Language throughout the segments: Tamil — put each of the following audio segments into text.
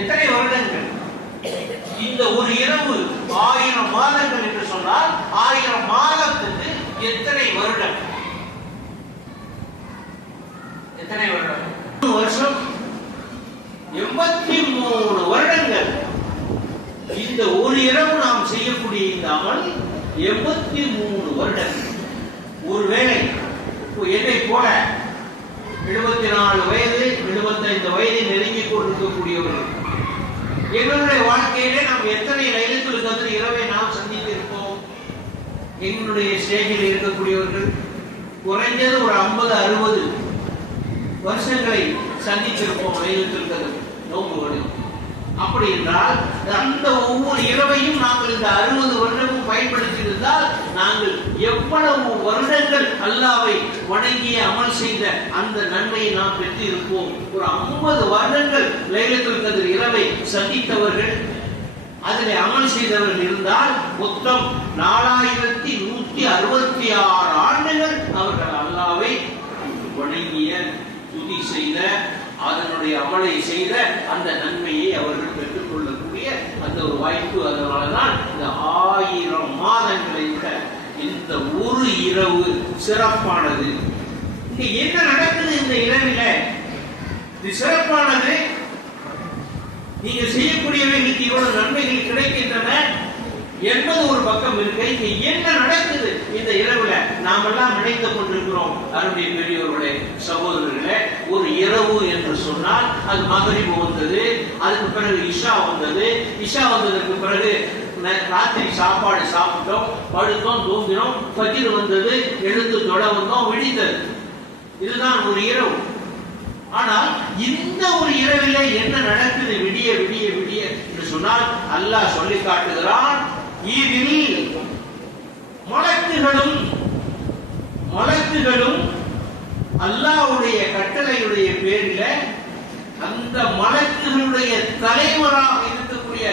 எத்தனை வருடங்கள்? இந்த ஒரு இரவு 1000 மாதங்கள் என்று சொன்னால் 1000 மாதத்துக்கு எத்தனை வருடம்? எத்தனை வருடம்? வருஷம் 83 வருடங்கள். இந்த ஒரு இரவு நாம் செய்யக்கூடிய இந்த அமல் 83 வருடங்கள். ஒருவேளை என்னை போல 74 வயது 75 வயதை நெருங்கிக் கொண்டிருக்கக்கூடியவர்கள், எங்களுடைய வாழ்க்கையிலே நாம் எத்தனை லைலத்துல் கத்ர் இரவை நாம் சந்தித்திருப்போம்? எங்களுடைய ஸ்டேஜில் இருக்கக்கூடியவர்கள் குறைஞ்சது ஒரு 50-60 வருஷங்களை சந்தித்திருப்போம் லைலத்துல் கத்ர் நோன்புகளை. அப்படி என்றால் அந்த ஒவ்வொரு இரவையும் நாங்கள் இந்த 60 வருடமும் பயன்படுத்தியிருந்தால் நாங்கள் எவ்வளவு வருடங்கள் அல்லாஹ்வை வணங்கிய அமல் செய்த அந்த நன்மையை நாம் பெற்றிருப்போம். ஒரு 50 வருடங்கள் லைலத்துல் கத்ர் இரவை சந்தித்தவர்கள், அதில் அமல் செய்தவர்கள் இருந்தால் மொத்தம் 4166 ஆண்டுகள் அவர்கள் அல்லாஹ்வை வணங்கிய, துதி செய்த, அதனுடைய அமலை செய்த அந்த நன்மையை அவர்கள் பெற்றுக் கொள்ளக்கூடிய அந்த ஒரு வாய்ப்பு. அதனாலதான் இந்த 1000 மாதங்களை விட இந்த ஒரு இரவு சிறப்பானது. இங்க என்ன நடக்குது இந்த இரவில? இது சிறப்பானது. நீங்க செய்யக்கூடியவைகளுக்கு இவ்வளவு நன்மைகள் கிடைக்கின்றன என்பது ஒரு பக்கம் இருக்கு. இங்க என்ன நடக்குது இந்த இரவுல? நாம் எல்லாம் நினைத்துக் கொண்டிருக்கிறோம் அருமை பெரியோர்களே, சகோதரர்களே, ஒரு இரவு என்று சொன்னால் அது மகரிப் வந்தது, அதுக்கு பிறகு இஷா வந்தது, இஷா வந்ததற்கு பிறகு ராத்திரி சாப்பாடு சாப்பிட்டோம், படுத்தோம், தூங்கினோம், ஃபஜ்ர் வந்தது, எழுந்து தொட வந்தோம், விடிந்தது. இதுதான் ஒரு இரவு. ஆனால் இந்த ஒரு இரவில என்ன நடக்குது? விடிய விடிய விடிய என்று சொன்னால் அல்லாஹ் சொல்லி காட்டுகிறான், இதில் மலக்குகளும் அல்லாஹ்வுடைய கட்டளையுடைய பேரில் அந்த மலக்குகளுடைய தலைவராக இருக்கக்கூடிய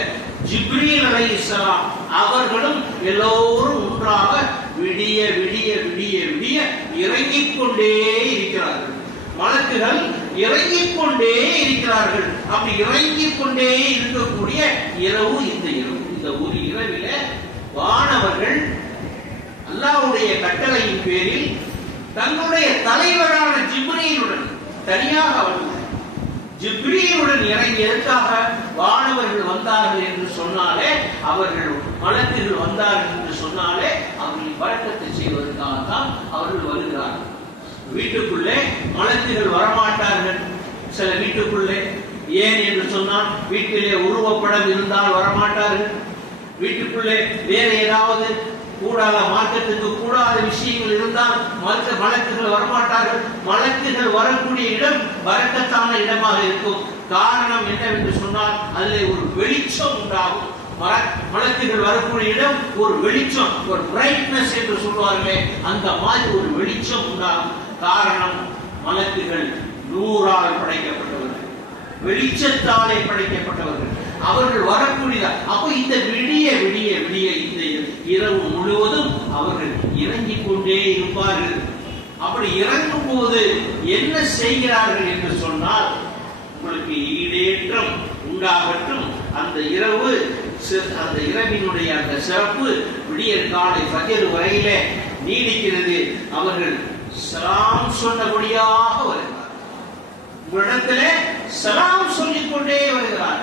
ஜிப்ரீல் அலைஹிஸ்ஸலாம் அவர்களும் எல்லோரும் ஒன்றாக விடிய விடிய விடிய விடிய இறங்கிக் கொண்டே இருக்கிறார்கள். மலக்குகள் இறங்கிக் கொண்டே இருக்கிறார்கள். அப்படி இறங்கிக் கொண்டே இருக்கக்கூடிய இரவு இந்த இரவு. இந்த ஒரு இரவில வானவர்கள் அல்லாஹ்வுடைய கட்டளையின் பேரில் தங்களுடைய தலைவரான ஜிப்ரீலுடன் தனியாக வந்து ஜிப்ரீலுடன் இறங்கி எதற்காக? வானவர்கள் வந்தார்கள் என்று சொன்னாலே, அவர்கள் மலக்குகள் வந்தார்கள் என்று சொன்னாலே அவர்களை பரக்கத்தை செய்வதற்காகத்தான் அவர்கள் வருகிறார்கள். வீட்டுக்குள்ளே மலக்குகள் வரமாட்டார்கள். சில வீட்டுக்குள்ளே ஏன் என்று சொன்னால் வீட்டிலே உருவப்படம் இருந்தால் வரமாட்டார்கள். வீட்டுக்குள்ளே வேற ஏதாவது கூடாத மார்க்கத்துக்கு கூடாத விஷயங்கள் இருந்தால் மலக்குகள் வரமாட்டார்கள். மலக்குகள் வரக்கூடிய இடம் பரக்கத்தான இடமாக இருக்கும். காரணம் என்னவென்று சொன்னால் அதில் ஒரு வெளிச்சம் உண்டாகும். மலக்குகள் வரக்கூடிய இடம் ஒரு வெளிச்சம், ஒரு பிரைட்னஸ் என்று சொல்வார்களே, அந்த மாதிரி ஒரு வெளிச்சம் உண்டாகும். காரணம், மலக்குகள் நூறால் படைக்கப்பட்டவர்கள், வெளிச்சத்தாலே படைக்கப்பட்டவர்கள். அவர்கள் வரக்கூடிய அப்போ இந்த விடிய விடிய விடிய இந்த இரவு முழுவதும் அவர்கள் இறங்கிக் கொண்டே இருப்பார்கள். அப்படி இறங்கும் போது என்ன செய்கிறார்கள் என்று சொன்னால், உங்களுக்கு ஈடேற்றம் உண்டாகட்டும், அந்த இரவு, அந்த இரவினுடைய அந்த சிறப்பு விடியற் காலை ஃபஜ்ர் வரையிலே நீடிக்கிறது. அவர்கள் சலாம் சொன்னபடியாக வருகிறார். உங்களிடத்திலே சலாம் சொல்லிக் கொண்டே வருகிறார்.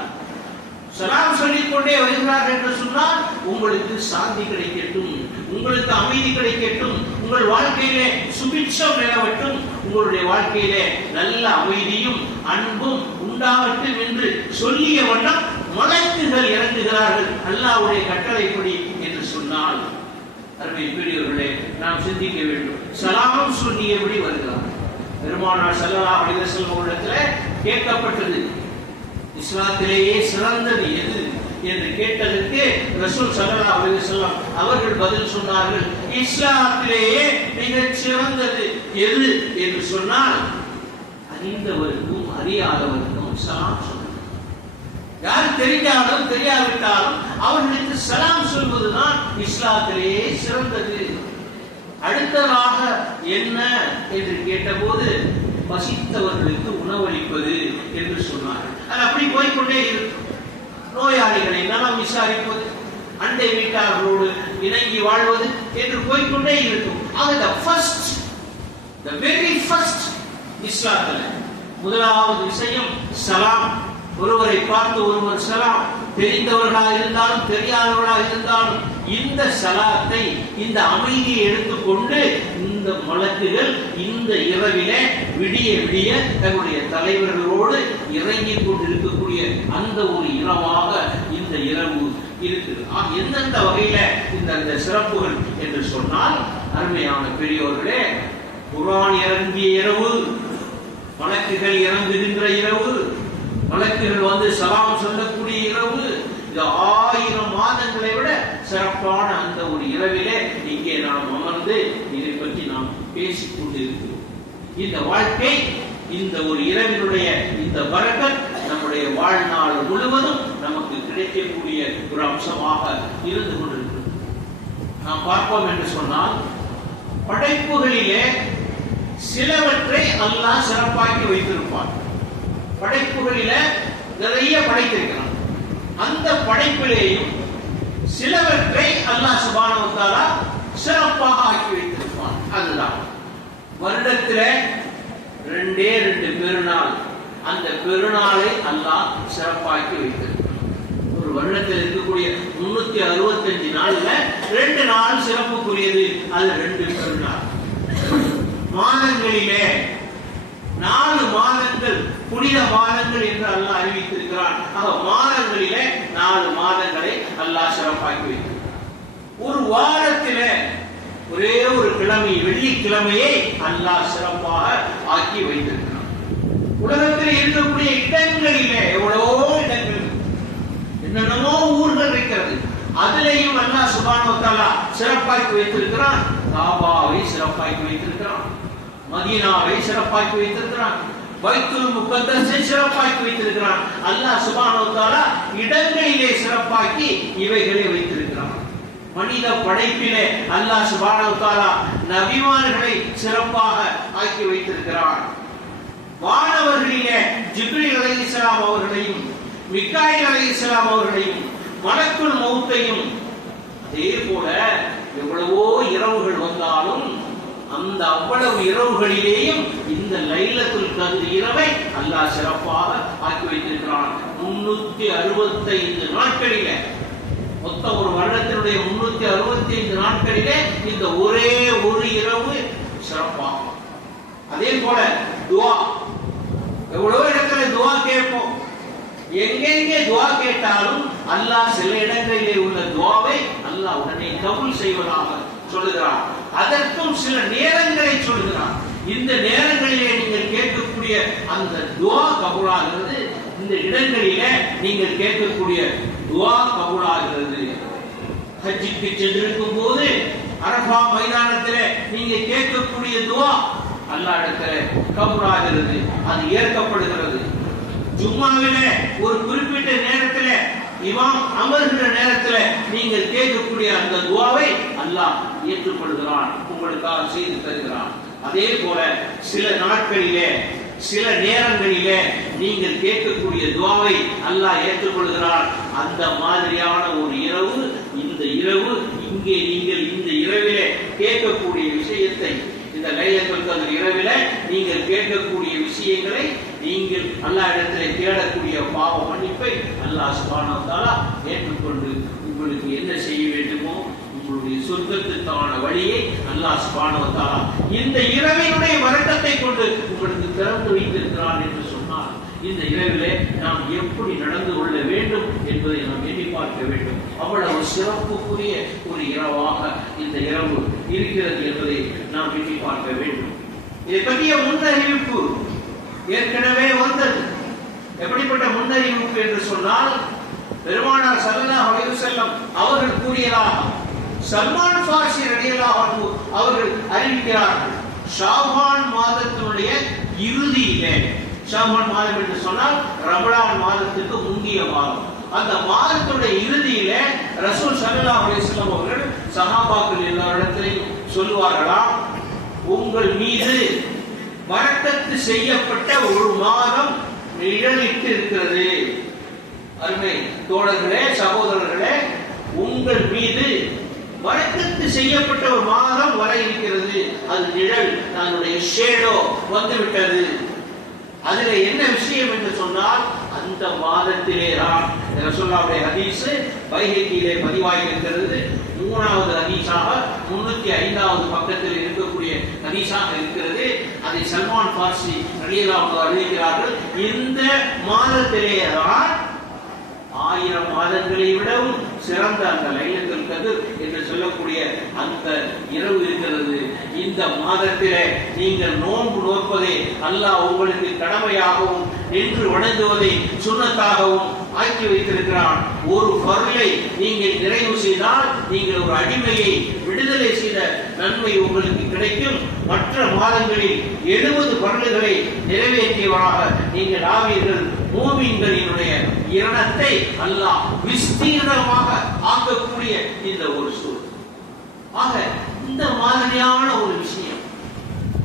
சலாம் சொல்லிக் கொண்டே வருகிறார் என்று சொன்னால் உங்களுக்கு சாந்தி கிடைக்கட்டும், உங்களுக்கு அமைதி கிடைக்கட்டும், உங்கள் வாழ்க்கையிலே சுபிட்சம் நிலவட்டும், உங்களுடைய வாழ்க்கையிலே நல்ல அமைதியும் அன்பும் உண்டாகட்டும் என்று சொல்லிய வண்ணம் மலக்குகள் இறங்குகிறார்கள் அல்லாஹ்வுடைய கட்டளைப்படி என்று சொன்னால், அருமை பெரியவர்களே, நாம் சிந்திக்க வேண்டும். சலாம் சொல்லியபடி வருகிறார். பெருமானார் ஸல்லல்லாஹு அலைஹி வஸல்லம் அவர்களிடத்தில் கேட்கப்பட்டது, இஸ்லாத்திலேயே சிறந்தது எது என்று கேட்டதற்கு ரசூல் ஸல்லல்லாஹு அலைஹி வஸல்லம் அவர்கள் பதில் சொன்னார்கள், இஸ்லாத்திலேயே மிகச் சிறந்தது எது என்று சொன்னால் அறிந்தவருக்கும் அறியாதவருக்கும் சலாம் சொல்வது. யார் தெரிஞ்சாலும் தெரியாவிட்டாலும் அவர்களுக்கு சலாம் சொல்வதுதான் இஸ்லாத்திலேயே சிறந்தது. அடுத்ததாக என்ன என்று கேட்டபோது பசித்தவர்களுக்கு உணவளிப்பது என்று சொன்னார்கள். அது அப்படி போய்கொண்டே இருக்கும். நோயாளிகளை நலம் விசாரிப்பது, அண்டை வீட்டார்களோடு இணங்கி வாழ்வது என்று போய்கொண்டே இருக்கும். the very first இஸ்லாத்துல முதலாவது விஷயம் சலாம். ஒருவரை பார்த்து ஒருவர் சலாம், தெரிந்தவர்களாக இருந்தாலும் தெரியாதவர்களாக இருந்தாலும் இந்த சலாத்தை, இந்த அமைதியை எடுத்துக்கொண்டு இந்த மலக்குகள் இந்த இரவிலே விடிய விடிய தன்னுடைய தலைவர்களோடு இறங்கிக் கொண்டிருக்கக்கூடிய அந்த ஒரு இரவாக இந்த இரவு இருக்குது. எந்தெந்த வகையில இந்த சிறப்புகள் என்று சொன்னால், அருமையான பெரியோர்களே, குர்ஆன் இறங்கிய இரவு, மலக்குகள் இறங்குகின்ற இரவு, மலக்குகள் வந்து சலாம் சொல்லக்கூடிய இரவு, இது 1000 மாதங்களை விட சிறப்பான அந்த ஒரு இரவிலே இங்கே நாம் அமர்ந்து இதை பற்றி நாம் பேசிக் கொண்டிருக்கிறோம். இந்த வாழ்க்கை, இந்த ஒரு இரவினுடைய இந்த பரக்கத் நம்முடைய வாழ்நாள் முழுவதும் நமக்கு கிடைக்கக்கூடிய ஒரு அம்சமாக இருந்து கொண்டிருக்கிறது. நாம் பார்ப்போம் என்று சொன்னால், படைப்புகளிலே சிலவற்றை அல்லாஹ் சிறப்பாக்கி வைத்திருப்பான். படைப்புகளில நிறைய படைத்திருக்கிறான். அந்த படைப்பிலேயும் சிலவற்றை அல்லாஹ் சுப்ஹானஹு வ தஆலா சிறப்பாக ஆக்கி வைத்திருப்பான். அதுதான் வருடத்துல 2 பெருநாள், அந்த பெருநாளை அல்லாஹ் சிறப்பாக்கி வைத்திருப்பான். ஒரு வருடத்தில் இருக்கக்கூடிய 365 நாள்ல 2 நாள் சிறப்புக்குரியது, அது 2 பெருநாள். மாதங்களிலே 4 மாதங்கள் புனித மாதங்கள் என்று அல்லாஹ் அறிவித்திருக்கிறான். மாதங்களிலே 4 மாதங்களை அல்லாஹ் சிறப்பாக்கி வைத்திருக்கிறான். ஒரு வாரத்திலே ஒரே ஒரு கிழமை, வெள்ளிக்கிழமையை அல்லாஹ் சிறப்பாக ஆக்கி வைத்திருக்கிறான். உலகத்தில் இருக்கக்கூடிய இடங்களிலே எவ்வளவோ இடங்கள், என்னென்னமோ ஊர்கள் இருக்கிறது, அதிலேயும் அல்லாஹ் சுப்ஹானஹு வ தஆலா சிறப்பாக்கி வைத்திருக்கிறான். காபாவை சிறப்பாக்கி வைத்திருக்கிறான், மதீனாவை சிறப்பாக்கி வைத்திருக்கிறான், பைத்துல் முகத்தஸை சிறப்பாக்கி வைத்திருக்கிறான். அல்லாஹ் சுப்ஹானஹு வ தஆலா இடங்களிலே சிறப்பாக்கி இவைகளை வைத்திருக்கிறான். மனித படைப்பிலே அல்லாஹ் சுப்ஹானஹு வ தஆலா நபிமார்களை சிறப்பாக ஆக்கி வைத்திருக்கிறான். வானவர்களிலே ஜிப்ரீல் அலைஹிஸ்ஸலாம் அவர்களையும், மிகாயில் அலைஹிஸ்ஸலாம் அவர்களையும், மலக்குல் மௌத்தையும், அதே போல எவ்வளவோ இரவுகள் வந்தாலும் அந்த அவ்வளவு இரவுகளிலேயும் இந்த லைலத்துல் கத்ர் இரவை அல்லாஹ் சிறப்பாக ஆக்கி வைத்திருக்கிறான். 365 நாட்களிலே, மொத்த ஒரு வருடத்தினுடைய 365 நாட்களிலே இந்த ஒரே ஒரு இரவு சிறப்பாகும். அதே போல துஆ, எவ்வளவு இடத்துல துஆ கேட்போம், எங்கெங்கே துஆ கேட்டாலும் அல்லாஹ் சில இடங்களிலே உள்ள துஆவை அல்லாஹ் உடனே கபூல் செய்வதாக சொல்லுகிறான். அதற்கும் சில நேரங்களை சொல்லுகிறான். இந்த நேரங்களிலே நீங்கள் கேட்கக்கூடிய அந்த துஆ கபூலாகிறது, இந்த இடங்களிலே நீங்கள் கேட்கக்கூடிய துஆ கபூலாகிறது. ஹஜ்ஜுக்கு சென்றிருக்கும் போது அரஃபா மைதானத்திலே நீங்க கேட்கக்கூடிய துஆ அல்லாஹ் இடத்திலே கபூலாகிறது, அது ஏற்கப்படுகிறது. ஜும்மாவிலே ஒரு குறிப்பிட்ட நேரத்திலே இமாம் அமர்கிற நேரத்தில் நீங்கள் கேட்கக்கூடிய அந்த துஆவை அல்லாஹ் ஏற்றுக்கொள்கிறான், உங்களுக்காக செய்து தருகிறான். அதே போல சில நாட்களிலே, சில நேரங்களிலே நீங்கள் கேட்கக்கூடிய துஆவை அல்லாஹ் ஏற்றுக்கொள்கிறான். அந்த மாதிரியான ஒரு இரவு இந்த இரவு. இங்கே நீங்கள் இந்த இரவிலே கேட்கக்கூடிய விஷயத்தை, இந்த லைலத்துல் கத்ர் இரவிலே நீங்கள் கேட்கக்கூடிய விஷயங்களை நீங்கள் அல்லாஹ் இடத்திலே தேடக்கூடிய பாவ மன்னிப்பை அல்லாஹ் சுப்ஹானஹு வ தஆலா ஏற்றுக்கொண்டு உங்களுக்கு என்ன செய்ய வேண்டுமோ உங்களுடைய சொர்க்கத்துக்கான வழியை அல்லாஹ் சுப்ஹானஹு வ தஆலா இந்த இரவினுடைய வரக்கத்தை கொண்டு உங்களுக்கு திறந்து வைத்திருக்கிறான் என்று சொன்னால், இந்த இரவிலே நாம் எப்படி நடந்து கொள்ள வேண்டும் என்பதை நாம் எண்ணி பார்க்க வேண்டும். அவ்வளவு சிறப்புக்குரிய ஒரு இரவாக இந்த இரவு இருக்கிறது என்பதை நாம் எண்ணி பார்க்க வேண்டும். இதை பற்றிய முன்னறிவிப்பு ஏற்கனவே வந்தது. எப்படிப்பட்ட முன்னறிவிப்பு என்று சொன்னால், பெருமானார் ஸல்லல்லாஹு அலைஹி வஸல்லம் அவர்கள் கூறியதாக சல்மான் ஃபார்ஸி ரலியல்லாஹு அன்ஹு அவர்கள் அறிவிக்கிறார்கள். ஷாபான் மாதத்தினுடைய இறுதியிலே, ஷாபான் மாதம் என்று சொன்னால் ரமலான் மாதத்துக்கு முந்திய மாதம், அந்த மாதத்துடைய இறுதியிலே ரசூல் ஸல்லல்லாஹு அலைஹி வஸல்லம் அவர்கள் சஹாபாக்கள் எல்லாரிடத்திலும் சொல்வார்களாம், உங்கள் மீது பரக்கத்து செய்யப்பட்ட ஒரு மாதம் நிழலிட்டு இருக்கிறது. அருமை தோழர்களே, சகோதரர்களே, உங்கள் மீது வழக்கத்து செய்யப்பட்ட ஒரு மாதம் வர இருக்கிறது. அது நிழல், அதனுடைய ஷேடோ வந்துவிட்டது. அதுல என்ன விஷயம் என்று சொன்னால், அந்த மாதத்திலே தான் ரசூலுல்லாஹ்வுடைய ஹதீஸ் பைஹகியிலே பதிவாகியிருக்கிறது. 3வது ஹதீஸாக 305வது பக்கத்தில் இருக்கக்கூடிய ஹதீஸாக இருக்கிறது. அதை சல்மான் பார்சி ரலியல்லாஹு அன்ஹு அறிவிக்கிறார்கள். இந்த மாதத்திலே தான் 1000 மாதங்களை விடவும் சிறந்த அந்த லைலத்துல் கத்ர் என்று சொல்லக்கூடிய அந்த இரவு இருக்கிறது. இந்த மாதத்திலே நீங்கள் நோன்பு நோற்பதை அல்லாஹ் உங்களுக்கு கடமையாகவும் நின்று வணங்குவதை சுன்னத்தாகவும் ஆக்கி வைத்திருக்கிறான். ஒரு ஃபர்லை நீங்கள் நிறைவு செய்தால் நீங்கள் ஒரு அடிமையை விடுதலை செய்த நன்மை உங்களுக்கு கிடைக்கும். மற்ற மாதங்களில் 70 ஃபர்லுகளை நிறைவேற்றியவராக நீங்கள் ஆவீர்கள். மூமின்களினுடைய இரணத்தை அல்லாஹ் விஸ்தீர்ணமாக ஆக்கக்கூடிய இந்த ஒரு சூழல். ஆக இந்த மாதிரியான ஒரு விஷயம்.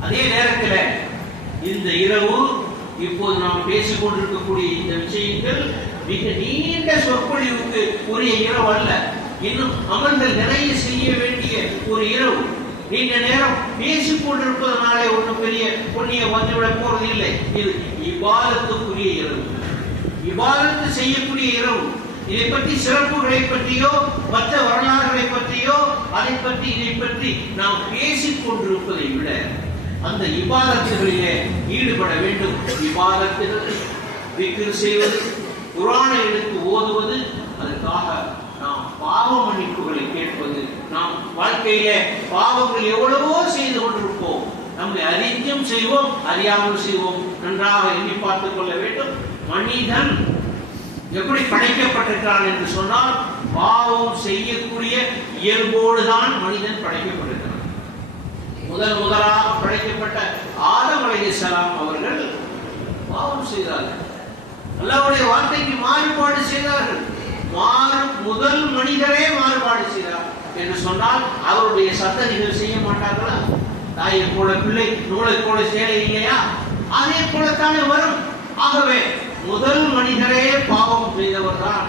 அதே நேரத்தில் இந்த இரவு இப்போது நாம் பேசிக் கொண்டிருக்கக்கூடிய இந்த விஷயங்கள் மிக நீண்ட சொற்பொழிவுக்கு உரிய இரவு அல்ல. இன்னும் அமல்கள் நிறைய செய்ய வேண்டிய ஒரு இரவு. நீண்ட நேரம் பேசிக் கொண்டிருப்பதனாலே ஒன்றும் பெரிய புண்ணியம் வந்துவிடப் போறது இல்லை. இது இபாதத்துக்குரிய இரவு, இபாதத்து செய்யக்கூடிய இரவு. இதை பற்றி சிறப்புகளை பற்றியோ மற்ற வரலாறுகளை பற்றியோ அதை பற்றி இதை பற்றி நாம் பேசிக் கொண்டிருப்பதை விட அந்த இபாதத்துகளிலே ஈடுபட வேண்டும். இபாதத்துகள் திக்ர் செய்வது, குர்ஆனை எடுத்து ஓதுவது, அதற்காக நாம் பாவ மன்னிப்புகளை கேட்பது. நாம் வாழ்க்கையிலே பாவங்கள் எவ்வளவோ செய்து கொண்டிருப்போம். நம்மை அறிந்தும் செய்வோம், அறியாமல் செய்வோம். நன்றாக எண்ணி பார்த்துக் கொள்ள வேண்டும். மனிதன் எப்படி படைக்கப்பட்டிருக்கிறான் என்று சொன்னால், பாவம் செய்யக்கூடிய இயல்போடுதான் மனிதன் படைக்கப்பட்டிருக்கிறான். முதலாக படைக்கப்பட்ட ஆதம் அலைஹிஸ்ஸலாம் அவர்கள் பாவம் செய்தார்கள். அல்லாஹ்வுடைய வார்த்தைக்கு மாறுபாடு செய்தார்கள். முதல் மனிதரே மாறுபாடு செய்தார் என்று சொன்னால் அவருடைய சந்ததிகள் செய்ய மாட்டார்களா? தாயை போல பிள்ளை, நூலை போல சேலை இல்லையா? அதே போலத்தானே வரும். ஆகவே முதல் மனிதரே பாவம் செய்தவர் தான்.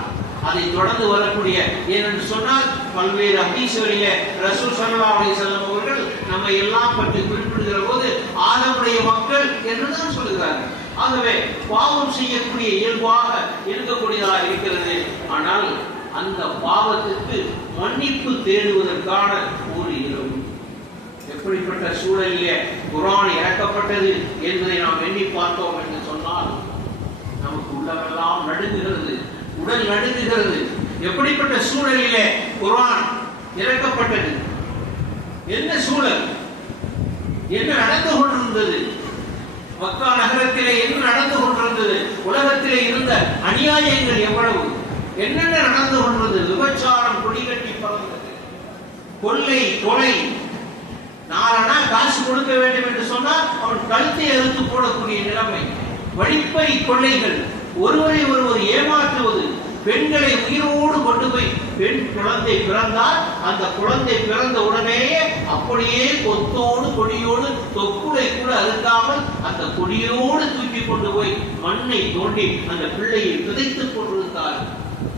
அதை தொடர்ந்து வரக்கூடிய, ஏனென்று சொன்னால் பல்வேறு ஹதீஸ்களிலே ரசூல் ஸல்லல்லாஹு அலைஹி வஸல்லம் அவர்கள் நம்மை எல்லாம் பற்றி குறிப்பிடுகிற போது ஆதமுடைய மக்கள் என்றுதான் சொல்கிறார்கள். ஆகவே பாவம் செய்யக்கூடிய இயல்பாக இருக்கக்கூடியதாக இருக்கிறது. ஆனால் அந்த பாவத்திற்கு மன்னிப்பு தேடுவதற்கான ஒரு இரவு. எப்படிப்பட்ட சூழலிலே குர்ஆன் இறக்கப்பட்டது என்பதை நாம் எண்ணி பார்த்தோம் என்று சொன்னால் நமக்கு உள்ளவெல்லாம் நடுங்குகிறது, உடல் நடுங்குகிறது. எப்படிப்பட்ட சூழலிலே குர்ஆன் இறக்கப்பட்டது? என்ன சூழல்? என்ன நடந்து கொண்டிருந்தது? மக்கா நகரத்திலே என்ன நடந்து கொண்டிருந்தது? உலகத்திலே இருந்த அநியாயங்கள் எவ்வளவு, என்னென்ன நடந்து கொண்டிருந்தது? விபச்சாரம் கொடிகட்டி பறந்தது, கொள்ளை, கொலை. நாலனா காசு கொடுக்க வேண்டும் என்று சொன்னால் அவன் கழுத்தை அறுத்து போடக்கூடிய நிலைமை, வழிப்பறி கொள்ளைகள், ஒருவரை ஒருவர் ஏமாற்றுவது, பெண்களை உயிரோடு கொண்டு போய், பெண் குழந்தை பிறந்தால் அந்த குழந்தை பிறந்த உடனேயே அப்படியே கொத்தோடு கொடியோடு தொக்குடை கூட அறுக்காமல் அந்த கொடியோடு தூக்கி கொண்டு போய் மண்ணை தோண்டி அந்த பிள்ளையை விதைத்துக் கொண்டிருந்தார்.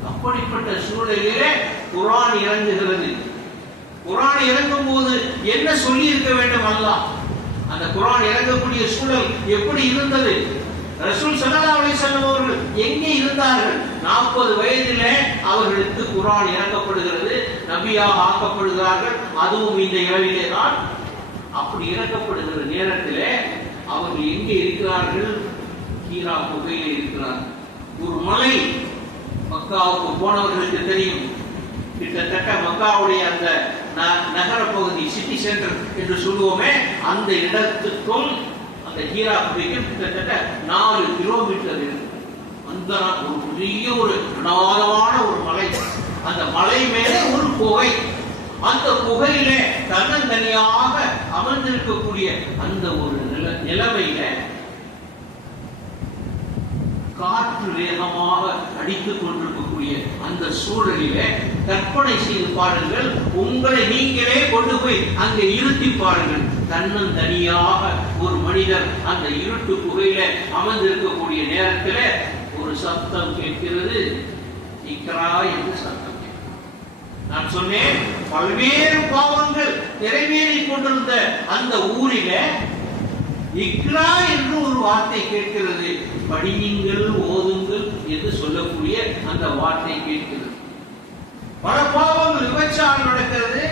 அப்படிப்பட்ட சூழலிலே குர்ஆன் இறங்குகிறது. குர்ஆன் இறங்கும் போது என்ன சொல்லி இருக்க வேண்டும் அல்லாஹ்? அந்த குர்ஆன் இறங்கக்கூடிய சூழல் எப்படி இருந்தது? ரசூல் ஸல்லல்லாஹு அலைஹி வஸல்லம் அவர்கள் எங்கே இருந்தார்கள்? 40 வயதிலே அவர்களுக்கு குர்ஆன் இறக்கப்படுகிறது, நபியாக ஆக்கப்படுகிறார்கள். அதுவும் இந்த இரவிலே தான். அப்படி இறக்கப்படுகிற நேரத்திலே அவர்கள் எங்கே இருக்கிறார்கள்? ஹீரா குகையில் இருக்கிறார்கள். ஒரு மலை, மக்காவுக்கு போனவர்களுக்கு தெரியும். கிட்டத்தட்ட மக்காவுடைய அந்த நகர பகுதி, சிட்டி சென்டர் என்று சொல்லுவோமே, அந்த இடத்துக்கும் அந்த ஹீரா குகைக்கும் கிட்டத்தட்ட 4 கிலோமீட்டர் இருக்கு. அந்த ஒரு பெரிய ஒரு அனாதமான ஒரு மலை, அந்த மலை மேலே ஒரு குகை. அந்த குகையிலே தன்னந்தனியாக அமர்ந்திருக்கக்கூடிய அந்த ஒரு நிலைமையில காற்று வேகமாக அடித்துக் கொண்டிருக்கக்கூடிய அந்த சூழலிலே கற்பனை செய்து பாருங்கள். உங்களை நீங்களே கொண்டு போய் அங்கே இருத்தி பாருங்கள். தன்னந்தனியாக ஒரு மனிதர் அந்த இருட்டு குகையில அமர்ந்திருக்கக்கூடிய நேரத்தில் ஒரு சப்தம் கேட்கிறது. இக்ரா என்று சத்தம். நான் சொன்னேன், பல்வேறு பாவங்கள் நிறைவேறிக் கொண்டிருந்த அந்த ஊரில இக்ரா என்று ஒரு வார்த்தை கேட்கிறது. படியுங்கள், ஓதுங்கள் என்று சொல்லக்கூடிய அந்த வார்த்தை கேட்கிறது. பல பாவங்கள், விபச்சாரம் நடக்கிறது,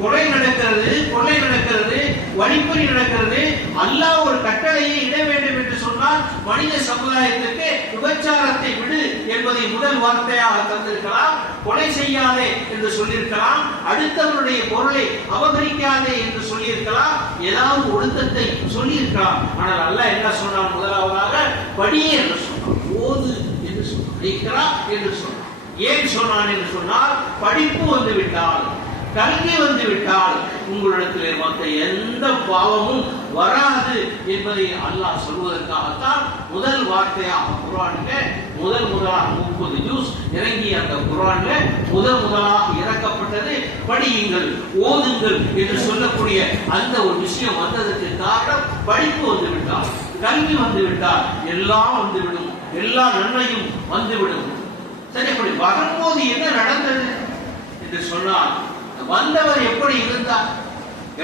கொலை நடக்கிறது, கொள்ளை நடக்கிறது, வழிப்பறி நடக்கிறது. அல்லாஹ் ஒரு கட்டளையை இட வேண்டும் என்று சொன்னால் மனித சமுதாயத்திற்கு விபச்சாரத்தை விடு என்பதை முதல் வார்த்தையாக தந்திருக்கலாம். கொலை செய்யாதே என்று சொல்லியிருக்கலாம். அடுத்தவருடைய பொருளை அபகரிக்காதே என்று சொல்லியிருக்கலாம். ஏதாவது ஒழுக்கத்தை சொல்லியிருக்கலாம். ஆனால் அல்லாஹ் என்ன சொன்னான்? முதலாவதாக படியே என்று சொன்னான், ஓது என்று சொன்னான், இக்ரா என்று சொன்னான். ஏன் சொன்னான் என்று சொன்னால், படிப்பு வந்துவிட்டால், கல்வி வந்துவிட்டால் உங்களிடத்தில் மற்ற எந்த பாவமும் வராது என்பதை அல்லாஹ் சொல்வதற்காகத்தான் முதல் வார்த்தையாக குர்ஆன்ல முதலாக 30 ஜூஸ் இறங்கிய அந்த குர்ஆன்ல முதலாக இறக்கப்பட்டது படியுங்கள், ஓதுங்கள் என்று சொல்லக்கூடிய அந்த ஒரு விஷயம் வந்ததற்கு காரணம் படிப்பு வந்துவிட்டால், கல்வி வந்துவிட்டால் எல்லாம் வந்துவிடும், எல்லா நன்மையும் வந்துவிடும். சரி, அப்படி வரும்போது என்ன நடந்தது என்று சொன்னால், வந்தவர் எப்படி இருந்தார்,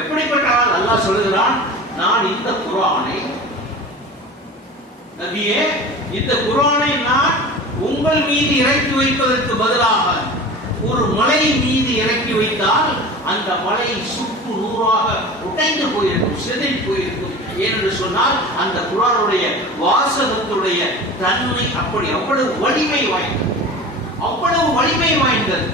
எப்படிப்பட்டால் அல்லாஹ் சொல்லுகிறான், நான் இந்த குர்ஆனை, நபியே இந்த குர்ஆனை நான் உங்கள் மீது இறக்கி வைப்பதற்கு பதிலாக ஒரு மலை மீது இறக்கி வைத்தால் அந்த மலை சுக்கு நூறாக உடைந்து போயிருக்கும், சிதறி போயிருக்கும். ஏனென்று சொன்னால் அந்த குர்ஆனுடைய வாசகத்துடைய தன்மை அப்படி அவ்வளவு வலிமை வாய்ந்தது, அவ்வளவு வலிமை வாய்ந்தது.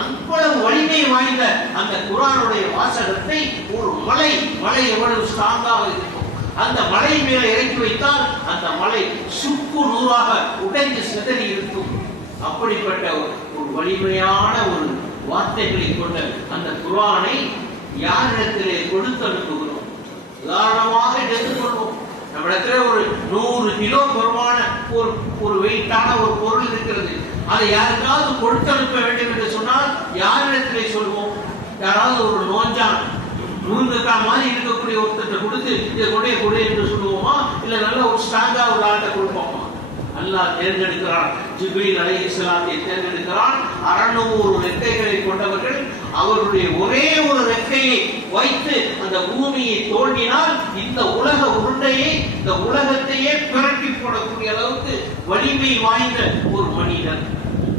அவ்வளவு வலிமை வாய்ந்த அந்த குர்ஆனுடைய வாசகத்தை ஒரு மலை எவ்வளவு ஸ்ட்ராங்காக இருக்கும், அந்த மலை மேல இறக்கி வைத்தால் அந்த மலை சுக்கு நூறாக உடைந்து சிதறி இருக்கும். அப்படிப்பட்ட ஒரு வலிமையான ஒரு வார்த்தைகளை கொண்ட அந்த குர்ஆனை யாரிடத்திலே கொடுத்து அனுப்புகிறோம்? உதாரணமாக எடுத்துக்கொள்வோம், நம்மிடத்துல ஒரு 100 கிலோ பொறுமான ஒரு வெயிட்டான ஒரு பொருள் இருக்கிறது. அதை யாருக்காவது கொடுத்து அனுப்ப வேண்டும் என்று சொன்னால் யாரிடத்திலே சொல்வோம்? யாராவது ஒரு நோஞ்சான் முருங்கக்காய் மாதிரி இருக்கக்கூடிய ஒருத்தர் கொடுத்து இதை கொடை என்று சொல்லுவோமா? இல்ல நல்ல ஒரு ஸ்ட்ராங்கா ஒரு ஆட்டை கொடுப்போமா? அல்லாஹ் தேர்ந்தெடுக்கிறான், ஜிப்ரீல் அலைஹிஸ்ஸலாத்தை தேர்ந்தெடுக்கிறான். 600 ரெக்கைகளை கொண்டவர்கள். அவருடைய ஒரே ஒரு ரெக்கையை வைத்து அந்த பூமியை தோண்டினால் இந்த உலக உருண்டையை, இந்த உலகத்தையே புரட்டி போடக்கூடிய அளவுக்கு வலிமை வாய்ந்த ஒரு மனிதன்,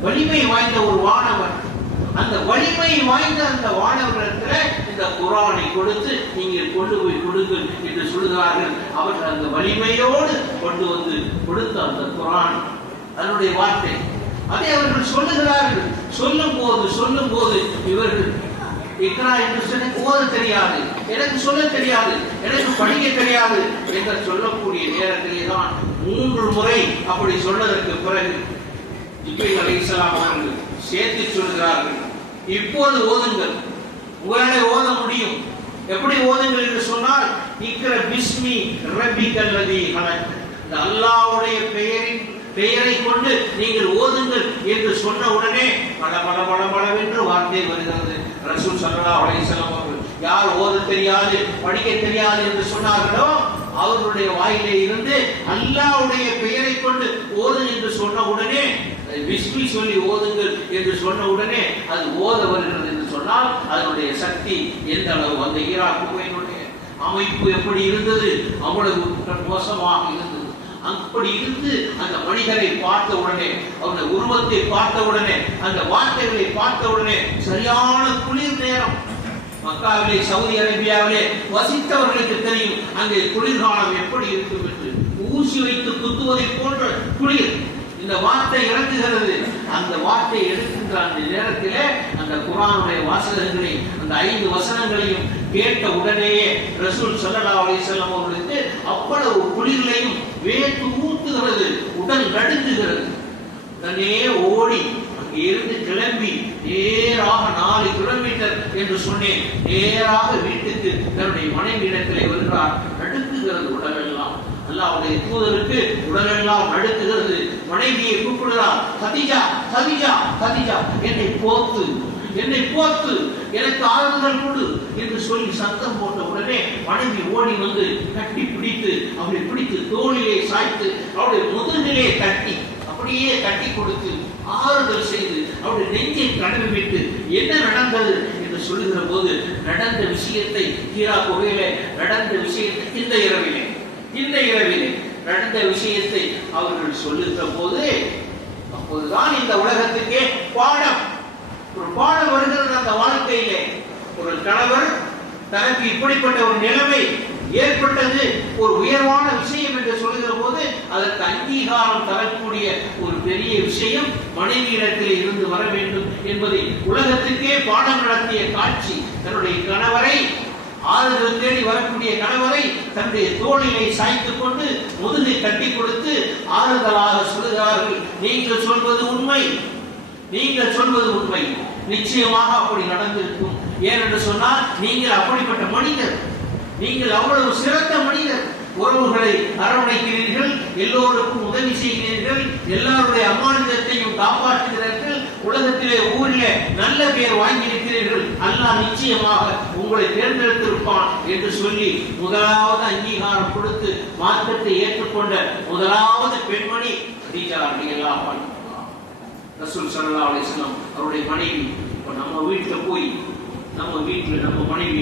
வலிமை வாய்ந்த ஒரு வானவர். அந்த வலிமை வாய்ந்த அந்த வானவரிடத்தில் இந்த குர்ஆனை கொடுத்து நீங்கள் கொண்டு போய் கொடுங்கள் என்று சொல்லுகிறார்கள். அவர்கள் அந்த வலிமையோடு கொண்டு வந்து கொடுத்த அந்த குர்ஆன், அதனுடைய வார்த்தை, அதை அவர்கள் சொல்லுகிறார்கள். சொல்லும் போது இவர்கள் இக்ரா என்று சொல்லி ஓத தெரியாது, எனக்கு சொல்ல தெரியாது, எனக்கு படிக்க தெரியாது என்று சொல்லக்கூடிய நேரத்திலே தான் 3 முறை அப்படி சொன்னதற்கு பிறகு ஜிப்ரீல் அலைஹிஸ்ஸலாம் அவர்கள் சேர்த்து சொல்கிறார்கள், இப்போது ஓதுங்கள், உங்களால் ஓத முடியும். எப்படி ஓதுங்கள் என்று சொன்னால், இக்ரா பிஸ்மி ரப்பிக்கல் லதீ ஹலக், இந்த அல்லாஹ்வுடைய பெயரை கொண்டு நீங்கள் ஓதுங்கள் என்று சொன்ன உடனே படவென்று வார்த்தை வருகிறது. ரசூல் ஸல்லல்லாஹு அலைஹி வஸல்லம் அவர்கள் யார் ஓத தெரியாது, படிக்க தெரியாது என்று சொன்னார்களோ அவர்களுடைய வாயிலே இருந்து அல்லாஹ்வுடைய பெயரை கொண்டு ஓது என்று சொன்ன உடனே, பிஸ்மி சொல்லி ஓதுங்கள் என்று சொன்ன உடனே அது ஓத வருகிறது என்று சொன்னால் அதனுடைய சக்தி எந்த அளவு, அந்த ஈராக் குகையினுடைய அமைப்பு எப்படி இருந்தது, அவ்வளவு மோசமாக இருந்தது. அப்படி இருந்து அந்த மனிதரை பார்த்த உடனே, அவருடைய உருவத்தை பார்த்த உடனே, அந்த வார்த்தைகளை பார்த்த உடனே சரியான குளிர் நேரம். மக்காவிலே, சவுதி அரேபியாவிலே வசித்தவர்களுக்கு தெரியும் அங்கே குளிர்காலம் எப்படி இருக்கும் என்று. ஊசி வைத்து குத்துவதை போன்ற குளிர் இந்த வார்த்தை இறங்குகிறது. அந்த வார்த்தை எடுக்கின்ற அந்த நேரத்திலே அந்த குர்ஆனுடைய வாசகங்களை, அந்த 5 வசனங்களையும் கேட்ட உடனேயே ரசூல் ஸல்லல்லாஹு அலைஹி வஸல்லம் அவர்களுக்கு அவ்வளவு குளிர்லையும் வேர்த்து ஊத்துகிறது, உடல் நடுங்குகிறது. உடனே ஓடி அங்கிருந்து கிளம்பி நேராக 4 கிலோமீட்டர் என்று சொன்னேன், நேராக வீட்டுக்கு தன்னுடைய மனைவி இடத்திலே வருகிறார். நடுக்குகிறது உடலெல்லாம். அல்லாஹ்வுடைய தூதருக்கு உடலெல்லாம் நடுக்குகிறது. மனைவியை கூப்பிடுகிறார், கதீஜா கதீஜா கதீஜா, என்னை போத்து எனக்கு ஆறுதல் கொடு என்று சொல்லி சத்தம் போட்ட உடனே மனைவி ஓடி வந்து கட்டி பிடித்து, அவளை பிடித்து தோளிலே சாய்த்து அவருடைய முதுகிலே தட்டி, அப்ப அப்படியே கட்டி கொடுத்து ஆறுதல் செய்து அவருடைய நெஞ்சை கடவி விட்டு என்ன நடந்தது என்று சொல்லுகிற போது நடந்த விஷயத்தை ஹீரா குகையிலே நடந்த விஷயத்தை இந்த இரவிலே நடந்த விஷயத்தை அவர்கள் சொல்லுகிற போது அப்போதுதான் இந்த உலகத்துக்கே ஒரு பாடம் வருகிறது. அந்த வாழ்க்கையிலே ஒரு கணவர் தனக்கு இப்படிப்பட்ட ஒரு நிலைமை ஏற்பட்டது ஒரு உயர்வான விஷயம் என்று சொல்லுகிற போது அதற்கு அங்கீகாரம் தரக்கூடிய ஒரு பெரிய விஷயம் மனைவியிடத்தில் இருந்து வர வேண்டும் என்பதை உலகத்துக்கே பாடம் நடத்திய காட்சி. தன்னுடைய கணவரை ஆறுதல் தேடி வரக்கூடிய கணவரை தன்னுடைய தோளிலே சாய்த்துக் கொண்டு முதுகை கட்டி கொடுத்து ஆறுதலாக சொல்லுகிறார்கள், நீங்கள் சொல்வது உண்மை, நிச்சயமாக அப்படி நடந்திருக்கும். ஏனென்று சொன்னால் நீங்கள் அப்படிப்பட்ட மனிதர், நீங்கள் அவ்வளவு சிறந்த மனிதர், உறவுகளை அரவணைக்கிறீர்கள், எல்லோருக்கும் உதவி செய்கிறீர்கள், எல்லாருடைய அமானிதத்தையும் காப்பாற்றுகிறீர்கள், உலகத்திலே ஊரிலே நல்ல பெயர் வாங்கியிருக்கிறீர்கள், அல்லாஹ் நிச்சயமாக உங்களை தேர்ந்தெடுத்திருப்பான் என்று சொல்லி முதலாவது அங்கீகாரம் கொடுத்து மார்க்கத்தை ஏற்றுக்கொண்ட முதலாவது பெண்மணி கதீஜா ரலியல்லாஹு அன்ஹா. ரசூல் ஸல்லல்லாஹு அலைஹி வஸல்லம் அவருடைய மனைவி. நம்ம வீட்டில் நம்ம மனைவி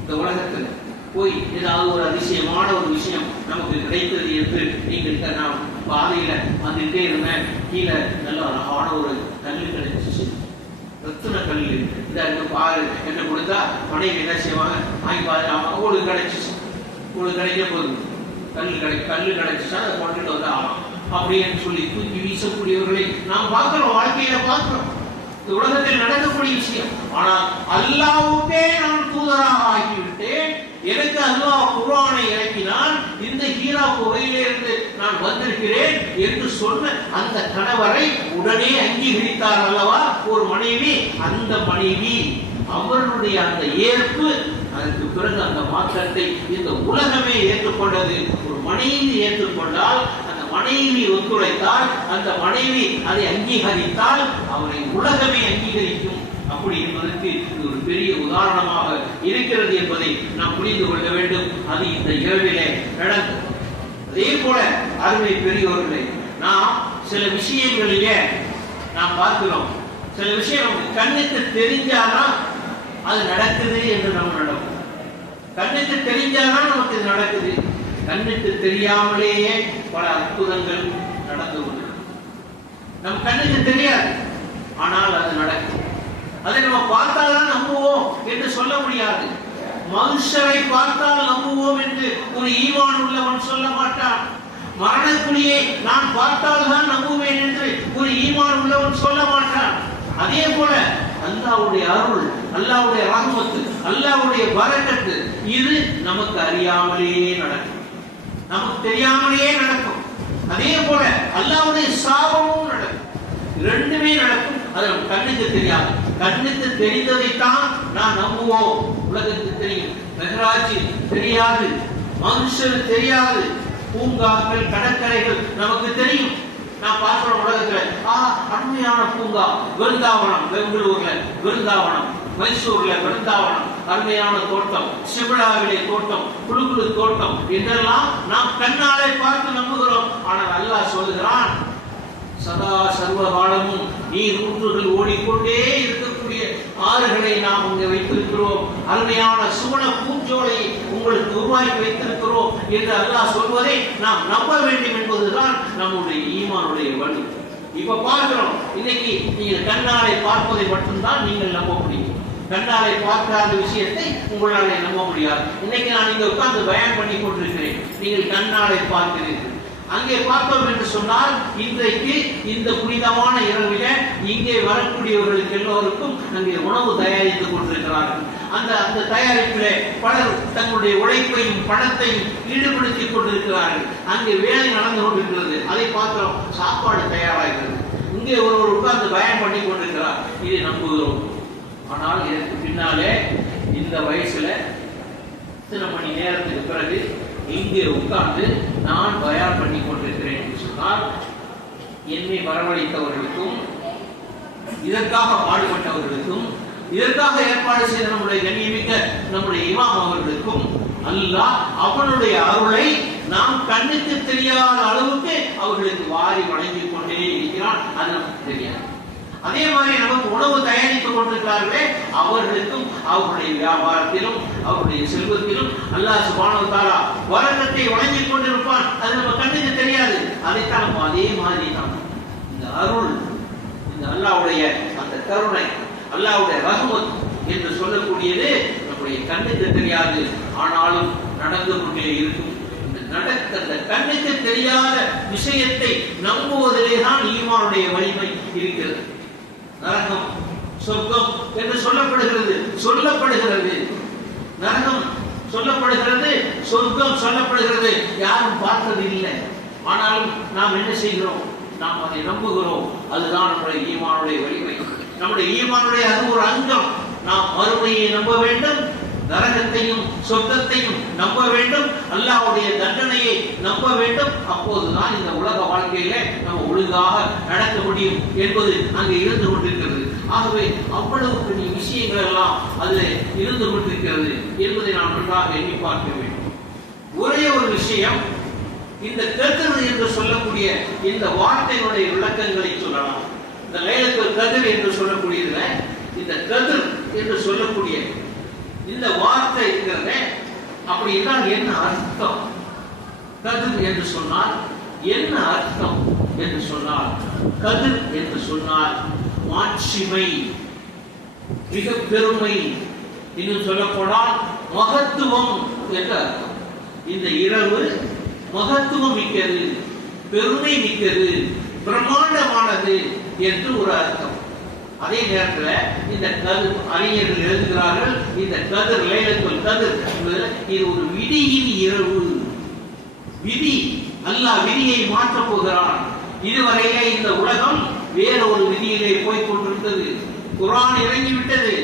இந்த உலகத்தில் போய் ஏதாவது ஒரு அதிசயமான ஒரு விஷயம் நமக்கு கிடைத்தது என்று நீங்கள் நான் பாதையில வந்துட்டே இருந்தேன், கீழே நல்ல அழகான ஒரு கல்லு கிடைச்சிச்சு, ரத்தின கல்லு, இதை பாரு என்ன கொடுத்தா மனைவி என்ன செய்வாங்க, வாங்கி பாரு, உங்களுக்கு கிடைச்சிச்சு, உங்களுக்கு கிடைக்க போகுது, கல்லு கிடைச்சிச்சா அதை கொண்டுட்டு வந்து ஆகலாம் அப்படின்னு சொல்லி தூக்கி வீசக்கூடியவர்களை நாம் பார்க்கிறோம், வாழ்க்கையில பார்க்கிறோம், இந்த உலகத்தில் நடக்கக்கூடிய விஷயம். ஆனால் அல்லாஹ்வுக்கே நான் தூதராக ஆகிவிட்டேன், எனக்கு அல்லாஹ் குர்ஆனை இறக்கினான், இந்த ஹீரா குகையிலிருந்து நான் வந்திருக்கிறேன் என்று சொன்ன அந்த கணவரை உடனே அங்கீகரித்தார் அல்லவா ஒரு மனைவி. அந்த மனைவி அவர்களுடைய அந்த ஏற்பு, அதற்கு பிறகு அந்த மாற்றத்தை இந்த உலகமே ஏற்றுக்கொண்டது. ஒரு மனைவி ஏற்றுக்கொண்டால், அந்த மனைவி ஒத்துழைத்தால், அந்த மனைவி அதை அங்கீகரித்தால் அவரை உலகமே அங்கீகரிக்கும். அப்படி என்பதற்கு இது ஒரு பெரிய உதாரணமாக இருக்கிறது என்பதை நாம் புரிந்து கொள்ள வேண்டும். அது இந்த இரவிலே நடந்தது. அதே போல அருமை பெரியோர்களே, நாம் சில விஷயங்களிலே நாம் பார்க்கிறோம், சில விஷயம் நமக்கு கண்ணுக்கு தெரிஞ்சாதான் அது நடக்குது என்று நம்ம நடக்கும். கண்ணுக்கு தெரிஞ்சாதான் நமக்கு இது நடக்குது. கண்ணுக்கு தெரியாமலேயே பல அற்புதங்கள் நடந்து கொண்டு நம் கண்ணுக்கு தெரியாது, ஆனால் அது நடக்கும். அதை நம்ம பார்த்தால்தான் நம்புவோம் என்று சொல்ல முடியாது. மனுஷரை பார்த்தால் நம்புவோம் என்று ஒரு ஈமான் உள்ளவன் சொல்ல மாட்டான். மரணக்குழியை நான் பார்த்தால் தான் நம்புவேன் என்று ஒரு ஈமான் உள்ளவன் சொல்ல மாட்டான். அதே போல அல்லாஹ்வுடைய அருள், அல்லாஹ்வுடைய ரஹ்மத், அல்லாஹ்வுடைய பரக்கத் இது நமக்கு அறியாமலேயே நடக்கும், நமக்கு தெரியாமலேயே நடக்கும். அதே போல அல்லாஹ்வுடைய சாபமும் நடக்கும். ரெண்டுமே நடக்கும். அது கண்ணுக்கு தெரியாது. கண்ணுக்கு தெரிந்ததைத்தான் நான் நம்புவோம். உலகத்துக்கு தெரியும், மெஹராஜ் தெரியாது, மனுஷர் தெரியாது, பூங்காக்கள், கடற்கரைகள் நமக்கு தெரியும். நான் பார்க்கிறோம் உலகத்துல அருமையான பூங்கா விருந்தாவனம், பெங்களூர்ல விருந்தாவனம், மைசூர்ல விருந்தாவனம், அருமையான தோட்டம், சிம்லாவிலே தோட்டம், குழுகுழு தோட்டம் என்றெல்லாம் நாம் கண்ணாலே பார்த்து நம்புகிறோம். ஆனால் அல்லாஹ் சொல்லுகிறான், சதா சர்வ காலமும் நீர் ஊற்றுகள் ஓடிக்கொண்டே இருக்கக்கூடிய ஆறுகளை நாம் இங்கே வைத்திருக்கிறோம், அருமையான சுவன பூஞ்சோலை உங்களுக்கு உருவாக்கி வைத்திருக்கிறோம் என்று அல்லாஹ் சொல்வதை நாம் நம்ப வேண்டும் என்பதுதான் நம்முடைய ஈமானுடைய வழி. இப்ப பார்க்கிறோம், இன்னைக்கு நீங்கள் கண்ணாலை பார்ப்பதை மட்டும்தான் நீங்கள் நம்ப முடியும். கண்ணாலை பார்க்காத விஷயத்தை உங்களாலே நம்ப முடியாது. இன்னைக்கு நான் இங்க உட்கார்ந்து பயான் பண்ணி கொண்டிருக்கிறேன், நீங்கள் கண்ணாலை பார்க்கிறீர்கள். அங்கே பார்த்தோம் என்று சொன்னால், இன்றைக்கு இந்த புனிதமான இரவில இங்கே வரக்கூடியவர்களுக்கு எல்லோருக்கும் அங்கே உணவு தயாரித்துக் கொண்டிருக்கிறார்கள். அந்த தயாரிப்பிலே பலர் தங்களுடைய உழைப்பையும் பணத்தையும் ஈடுபடுத்திக் கொண்டிருக்கிறார்கள். அங்கே வேலை நடந்து கொண்டிருக்கிறது. அதை பார்த்தோம், சாப்பாடு தயாராகிறது. இங்கே ஒருவர் உட்கார்ந்து பயம் பண்ணி கொண்டிருக்கிறார். இதை நம்புகிறோம். ஆனால் இதற்கு பின்னாலே இந்த வயசுல இத்தனை மணி நேரத்துக்கு பிறகு இங்கே உட்கார்ந்து நான் பயான் பண்ணி கொண்டிருக்கிறேன் என்று சொன்னால், என்னை வரவழைத்தவர்களுக்கும், இதற்காக பாடுபட்டவர்களுக்கும், இதற்காக ஏற்பாடு செய்த நம்முடைய கண்ணியமிக்க நம்முடைய இமாம் அவர்களுக்கும் அல்லாஹ் அவனுடைய அருளை நாம் கண்ணுக்கு தெரியாத அளவுக்கு அவர்களுக்கு வாரி வழங்கிக் கொண்டே இருக்கிறான். அது நமக்கு தெரியாது. அதே மாதிரி நமக்கு உணவு தயாரித்துக் கொண்டிருக்கிறார்களே, அவர்களுக்கும் அவர்களுடைய வியாபாரத்திலும் அவருடைய செல்வத்திலும் அல்லாஹ் சுப்ஹானஹு வ தஆலா வரக்கத்தை வழங்கிக் கொண்டிருப்பான். அது நம்ம கண்ணுக்கு தெரியாது. அதைத்தான் நம்ம அதே மாதிரி தான் இந்த அருள், இந்த அல்லாஹ்வுடைய அந்த கருணை, அல்லாஹ்வுடைய ரஹ்மத் என்று சொல்லக்கூடியது நம்முடைய கண்ணுக்கு தெரியாது, ஆனாலும் நடந்து கொண்டே இருக்கும். அந்த கண்ணுக்கு தெரியாத விஷயத்தை நம்புவதிலே தான் ஈமானுடைய வலிமை இருக்கிறது. நரகம் சொர்க்கம் என்று சொல்லப்படுகிறது. நரகம் சொல்லப்படுகிறது, சொர்க்கம் சொல்லப்படுகிறது. யாரும் பார்த்தது இல்லை, ஆனாலும் நாம் என்ன செய்கிறோம்? நாம் அதை நம்புகிறோம். அதுதான் நம்முடைய ஈமானுடைய வலிமை. நம்முடைய ஈமானுடைய அது ஒரு அங்கம். நாம் மறுமையை நம்ப வேண்டும், நரகத்தையும் சொர்க்கத்தையும் நம்ப வேண்டும், அல்லாஹ்வுடைய தண்டனையை நம்ப வேண்டும். அப்போதுதான் இந்த உலக வாழ்க்கையில நம்ம ஒழுங்காக நடக்க முடியும் என்பது அங்கே இருந்து கொண்டிருக்கிறது. ஆகவே அவ்வளவு பெரிய விஷயங்கள் எல்லாம் அதில் இருந்து கொண்டிருக்கிறது என்பதை நாம் நன்றாக எண்ணி பார்க்க வேண்டும். ஒரே ஒரு விஷயம், இந்த கத்ர் என்று சொல்லக்கூடிய இந்த வார்த்தையினுடைய விளக்கங்களை சொல்லலாம். இந்த லைலத்துல் கத்ர் என்று சொல்லக்கூடியதுல இந்த கத்ர் என்று சொல்லக்கூடிய இந்த வார்த்தை இருக்கிறதே, அப்படி என்றால் என்ன அர்த்தம்? கதிர் என்று சொன்னால் என்ன அர்த்தம் என்று சொன்னால், கதிர் என்று சொன்னால் மாட்சிமை, மிக பெருமை, இன்னும் சொல்ல போனால் மகத்துவம் என்ற அர்த்தம். இந்த இரவு மகத்துவம் மிக்கது, பெருமை மிக்கது, பிரம்மாண்டமானது என்று ஒரு அர்த்தம். அதே நேரத்தில் இந்த கதிர் அறிஞர்கள் எழுதுகிறார்கள், இந்த கதிர் லைலத்துல் கதிர் இது ஒரு விதியின் இரவு. விதி, அல்லாஹ் விதியை மாற்றப் போகிறான். இதுவரையிலே இந்த உலகம் வேற ஒரு விதியிலே போய் கொண்டிருந்தது. குர்ஆன் இறங்கிவிட்டது,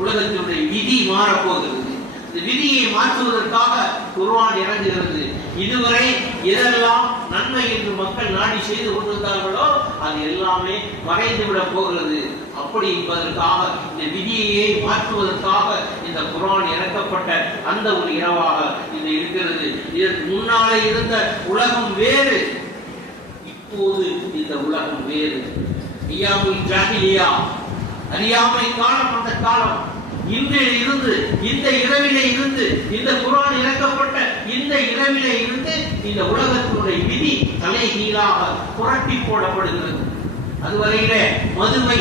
உலகத்தினுடைய விதி மாறப்போகிறது. இந்த விதியை மாற்றுவதற்காக குர்ஆன் இறங்குகிறது. இதுவரை எதெல்லாம் நன்மை என்று மக்கள் நாடி செய்து கொண்டிருந்தார்களோ அது எல்லாமே மறைந்து விட போகிறது. அப்படி என்பதற்காக, இந்த விதியை மாற்றுவதற்காக இந்த குர்ஆன் இறக்கப்பட்ட அந்த ஒரு இரவாக இது இருக்கிறது. இதற்கு முன்னாலே இருந்த உலகம் வேறு, இப்போது இந்த உலகம் வேறு. ஐயாமுல் ஜாஹிலியா, அறியாமை காலம், அந்த காலம் இன்றில் இருந்து, இந்த இரவிலே இருந்து, இந்த குர்ஆன் இறக்கப்பட்ட இந்த இரவிலே இருந்து இந்த உலகத்தினுடைய விதி தலைகீழாக புரட்டி போடப்படுகிறது. அதுவரையிலே மதுவை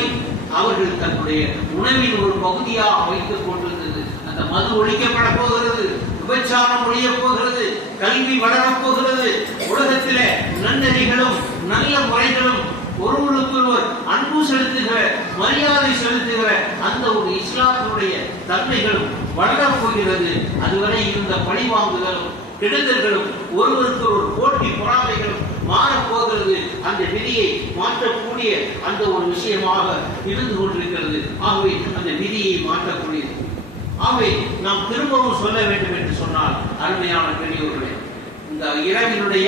அவர்கள் தன்னுடைய உணவின் ஒரு பகுதியாக வைத்துக் கொண்டிருந்தது. அந்த மது ஒழிக்கப்பட போகிறது, விபச்சாரம் ஒழிய போகிறது, கல்வி வளரப் போகிறது. உலகத்திலே நன்னெறிகளும் நல்ல முறைகளும், ஒருவருக்கொருவர் அன்பு செலுத்துகிற, மரியாதை செலுத்துகிற அந்த ஒரு இஸ்லாத்தினுடைய தன்மைகளும் வளரப் போகிறது. அதுவரை இருந்த பழிவாங்குதலும் கெடுதல்களும் ஒருவருக்கு ஒரு போட்டி பொறாமைகளும் மாறப்போகிறது. அந்த விதியை மாற்றக்கூடிய அந்த ஒரு விஷயமாக இருந்து கொண்டிருக்கிறது. ஆகவே அந்த விதியை மாற்றக்கூடியது. ஆகவே நாம் திரும்பவும் சொல்ல வேண்டும் என்று சொன்னால், அருமையான பெரியவர்களே, இந்த இரவினுடைய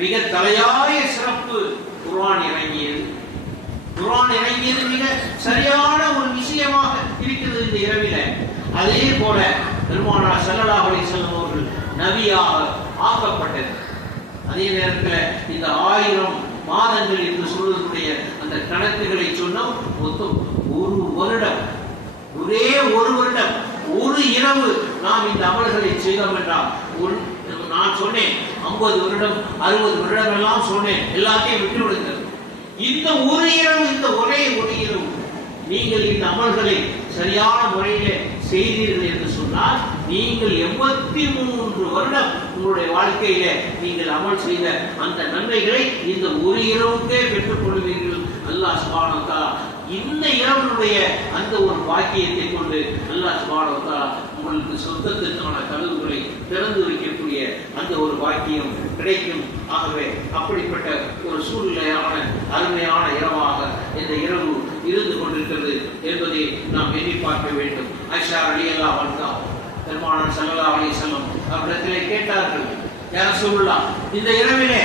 மிக தலையாய சிறப்பு குர்ஆன் இறங்கியது. குர்ஆன் இறங்கியது மிக சரியான ஒரு விஷயமாக இருக்கிறது இந்த இரவில. அதே போல பெருமானார் ஸல்லல்லாஹு அலைஹி வஸல்லம் அவர்கள் நபியாக ஆக்கப்பட்டது. அதே நேரத்தில் இந்த 1000 மாதங்கள் என்று சொல்லக்கூடிய அந்த கணக்குகளை சொன்னோம். மொத்தம் ஒரு வருடம், ஒரே ஒரு வருடம், ஒரு இரவு நாம் இந்த அமல்களை செய்தோம் என்றால், நான் சொன்னேன் 50 வருடம் 60 வருடம் எல்லாம் சொன்னேன், எல்லாத்தையும் விட்டு விடுங்கள். இந்த ஒரு இரவு, இந்த ஒரே ஒரு இரவு நீங்கள் இந்த அமல்களை சரியான முறையிலே செய்தீர்கள் என்று சொன்னால், நீங்கள் 83 வருடம் உங்களுடைய வாழ்க்கையில நீங்கள் அமல் செய்த அந்த நன்மைகளை இந்த ஒரு இரவுக்கே பெற்றுக் கொள்வீர்கள். அல்லாஹ் சுப்ஹானஹு வ தஆலா இந்த இரவனுடைய அந்த ஒரு பாக்கியத்தை கொண்டு அல்லாஹ் சுப்ஹானஹு வ தஆலா உங்களுக்கு சொர்க்கத்திற்கான கதவுகளை திறந்து வைக்கக்கூடிய அந்த ஒரு பாக்கியம் கிடைக்கும். ஆகவே அப்படிப்பட்ட ஒரு சூழ்நிலையான அருமையான இரவாக இந்த இரவு இருந்து கொண்டிருக்கிறது என்பதை நாம் எண்ணி பார்க்க வேண்டும். ஆயிஷா ரலியல்லாஹு அன்ஹா பெருமானார் ஸல்லல்லாஹு அலைஹி வஸல்லம் அவரிடத்திலே கேட்டார்கள், யா ரசூலுல்லாஹ், இந்த இரவிலே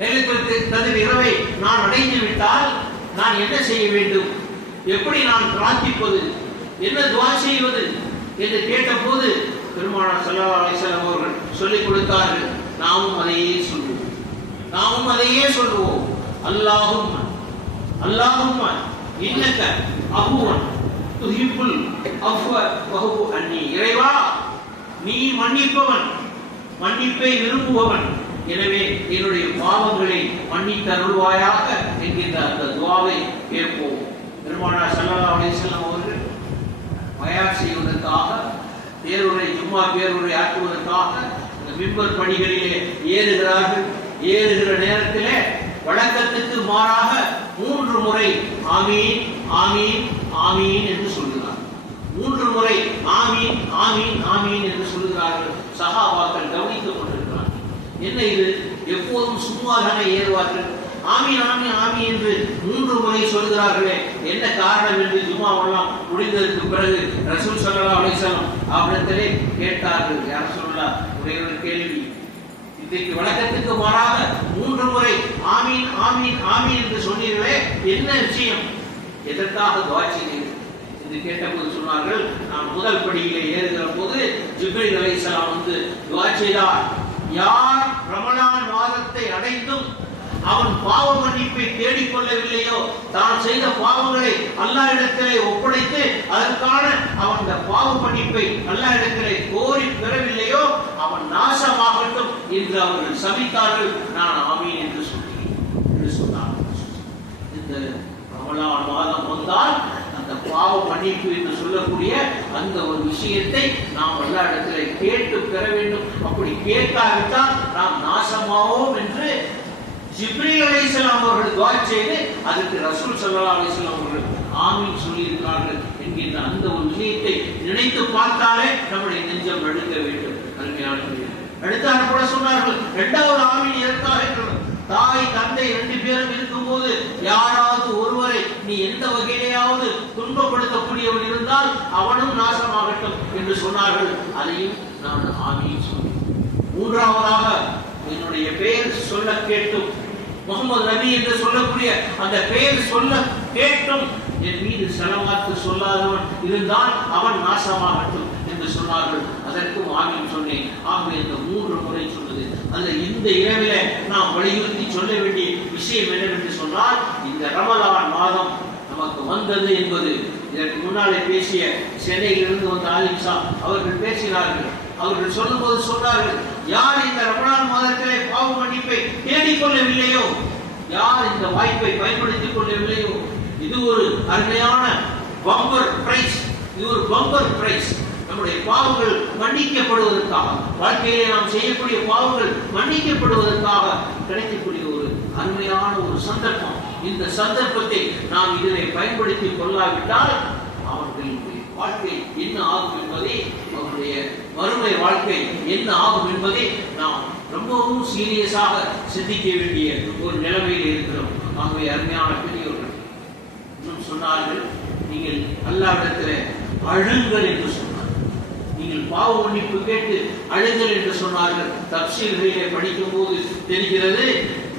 லைலத்துல் கத்ர் இரவை நான் அடைந்து விட்டால் நான் என்ன செய்ய வேண்டும்? எப்படி நான் பிரார்த்திப்பது? என்ன துஆ செய்வது என்று கேட்டபோது பெருமானார் ஸல்லல்லாஹு அலைஹி வஸல்லம் அவர்கள் சொல்லிக் கொடுத்தார்கள். நாமும் அதையே சொல்லுவோம். அல்லாஹும்ம இன்னக அஃபுவன் துஹிப்புல் அஃப்வ ஃபஹு அன்னி. இறைவா, நீ மன்னிப்பவன், மன்னிப்பை விரும்புபவன், எனவே என்னுடைய பாவங்களை மன்னித்தருள்வாயாக என்கின்ற அந்த துஆவை கேட்போம். பெருமானார் ஸல்லல்லாஹு அலைஹி வஸல்லம் அவர்கள் பயான் செய்வதற்காக, ஜும்மா பேருரை ஆற்றுவதற்காக அந்த மிம்பர் படிகளிலே ஏறுகிறார்கள். ஏறுகிற நேரத்திலே வழக்கத்துக்கு மாறாக 3 முறை ஆமீன் ஆமீன் ஆமீன் என்று சொல்கிறார். 3 முறை ஆமீன் ஆமீன் ஆமீன் என்று சொல்கிறார்கள். சஹாபாக்கள் கவனித்துக் கொண்டிருக்கிறார்கள். என்ன இது, எப்போதும் சும்மாதானே ஏறுவார்கள், ஆமீன் ஆமீன் ஆமீன் என்று 3 முறை சொல்கிறார்களே, என்ன காரணம் என்று ஜும்மாவெல்லாம் முடிந்ததற்கு பிறகு ரசூல் ஸல்லல்லாஹு அலைஹி வஸல்லம் அவரிடத்திலே கேட்டார்கள். யார் சொல்லலாம், ஒரே ஒரு கேள்வி, இன்றைக்கு வழக்கத்துக்கு மாறாக 3 முறை ஆமீன் ஆமீன் ஆமீன் என்று சொன்னீர்களே, என்ன விஷயம், எதற்காக துஆ செய்தீர்கள் என்று கேட்டபோது சொன்னார்கள், நான் முதல் படியிலே ஏறுகிற போது ஜிப்ரீல் அலைஹிஸ்ஸலாம் வந்து துஆ செய்தார். யார் ரமலான் மாதத்தை அடைந்தும் அவன் பாவ மன்னிப்பை தேடிக்கொள்ளவில்லையோ, தான் செய்த பாவங்களை அல்லாஹ்விடத்திலே ஒப்படைத்து அதற்கான அவன் பாவ மன்னிப்பை அல்லாஹ்விடத்திலே கோரி பெறவில்லையோ, அவன் நாசமாகட்டும் என்று அவர்கள் சபித்தார்கள். நான் ஆமீன் என்று சொன்னார்கள். இந்த ரமலான் மாதம் வந்தால் அந்த பாவ மன்னிப்பு என்று சொல்லக்கூடிய அந்த ஒரு விஷயத்தை நாம் அல்லாஹ்விடத்திலே கேட்டு பெற வேண்டும். அப்படி கேட்காவிட்டால் நாம் நாசமாவோம் என்று ஜிப்ரீல் அலைஹிஸ்ஸலாம் அவர்கள் துஆ செய்து அதற்கு ரசூல் ஸல்லல்லாஹு அலைஹி வஸல்லம் அவர்கள் ஆமீன் சொல்லியிருக்கிறார்கள் என்கின்ற அந்த ஒரு விஷயத்தை நினைத்து பார்த்தாலே நம்முடைய நெஞ்சம் நடுங்க வேண்டும். அருமையானவர்களே, அடுத்தார் கூட சொன்னார்கள், 2வது ஆமீன் எதற்காக என்றால், தாய் தந்தை 2 பேரும் இருக்கும்போது யாராவது ஒருவரை நீ எந்த வகையிலேயாவது துன்பப்படுத்தக்கூடியவன் இருந்தால் அவனும் நாசமாகட்டும் என்று சொன்னார்கள். அதையும் நான் ஆமீன் சொன்னேன். 3வதாக என்னுடைய பெயர் சொல்ல கேட்டும், முகமது நபி என்று சொல்லக்கூடிய அந்த பெயர் சொல்ல கேட்டும் என் மீது ஸலவாத் சொல்லாதவன் இருந்தால் அவன் நாசமாகட்டும் என்று சொன்னார்கள். அதற்கும் ஆமீன் சொன்னேன். ஆகவே இந்த 3 முறை சொன்னது அந்த இந்த இரவிலே நாம் வலியுறுத்தி சொல்ல வேண்டிய விஷயம் என்னவென்று சொன்னால், இந்த ரமலான் மாதம் நமக்கு வந்தது என்பது, இதற்கு முன்னாலே பேசிய சென்னையிலிருந்து வந்த ஆலிம் சாப் அவர்கள் பேசினார்கள். அவர்கள் சொல்லும்போது சொன்னார்கள், யார் இந்த ரமலான் மாதத்திலே பாவ மன்னிப்பை தேடிக்கொள்ளவில்லையோ, யார் இந்த வாய்ப்பை பயன்படுத்திக் கொள்ளவில்லையோ, இது ஒரு அருமையான பம்பர் பிரைஸ், இது ஒரு பம்பர் பிரைஸ். நம்முடைய பாவங்கள் மன்னிக்கப்படுவதற்காக, வாழ்க்கையிலே நாம் செய்யக்கூடிய பாவங்கள் மன்னிக்கப்படுவதற்காக கிடைக்கக்கூடிய ஒரு அருமையான ஒரு சந்தர்ப்பம். இந்த சந்தர்ப்பத்தை நாம் இதிலே பயன்படுத்திக் கொள்ளாவிட்டால் அவர்களுடைய வாழ்க்கை என்ன ஆகும் என்பதை, அவருடைய மறுமை வாழ்க்கை என்ன ஆகும் என்பதை நாம் ரொம்பவும் சீரியஸாக சிந்திக்க வேண்டிய ஒரு நிலைமையில் இருக்கிறோம். ஆகவே அருமையான பெரியவர்கள் இன்னும் சொன்னார்கள், நீங்கள் அல்லாஹ்விடத்திலே அழுங்கள் என்று சொன்னார்கள். நீங்கள் பாவ மன்னிப்பு கேட்டு அழுங்கள் என்று சொன்னார்கள். தப்சீர்களிலே படிக்கும் போது தெரிகிறது,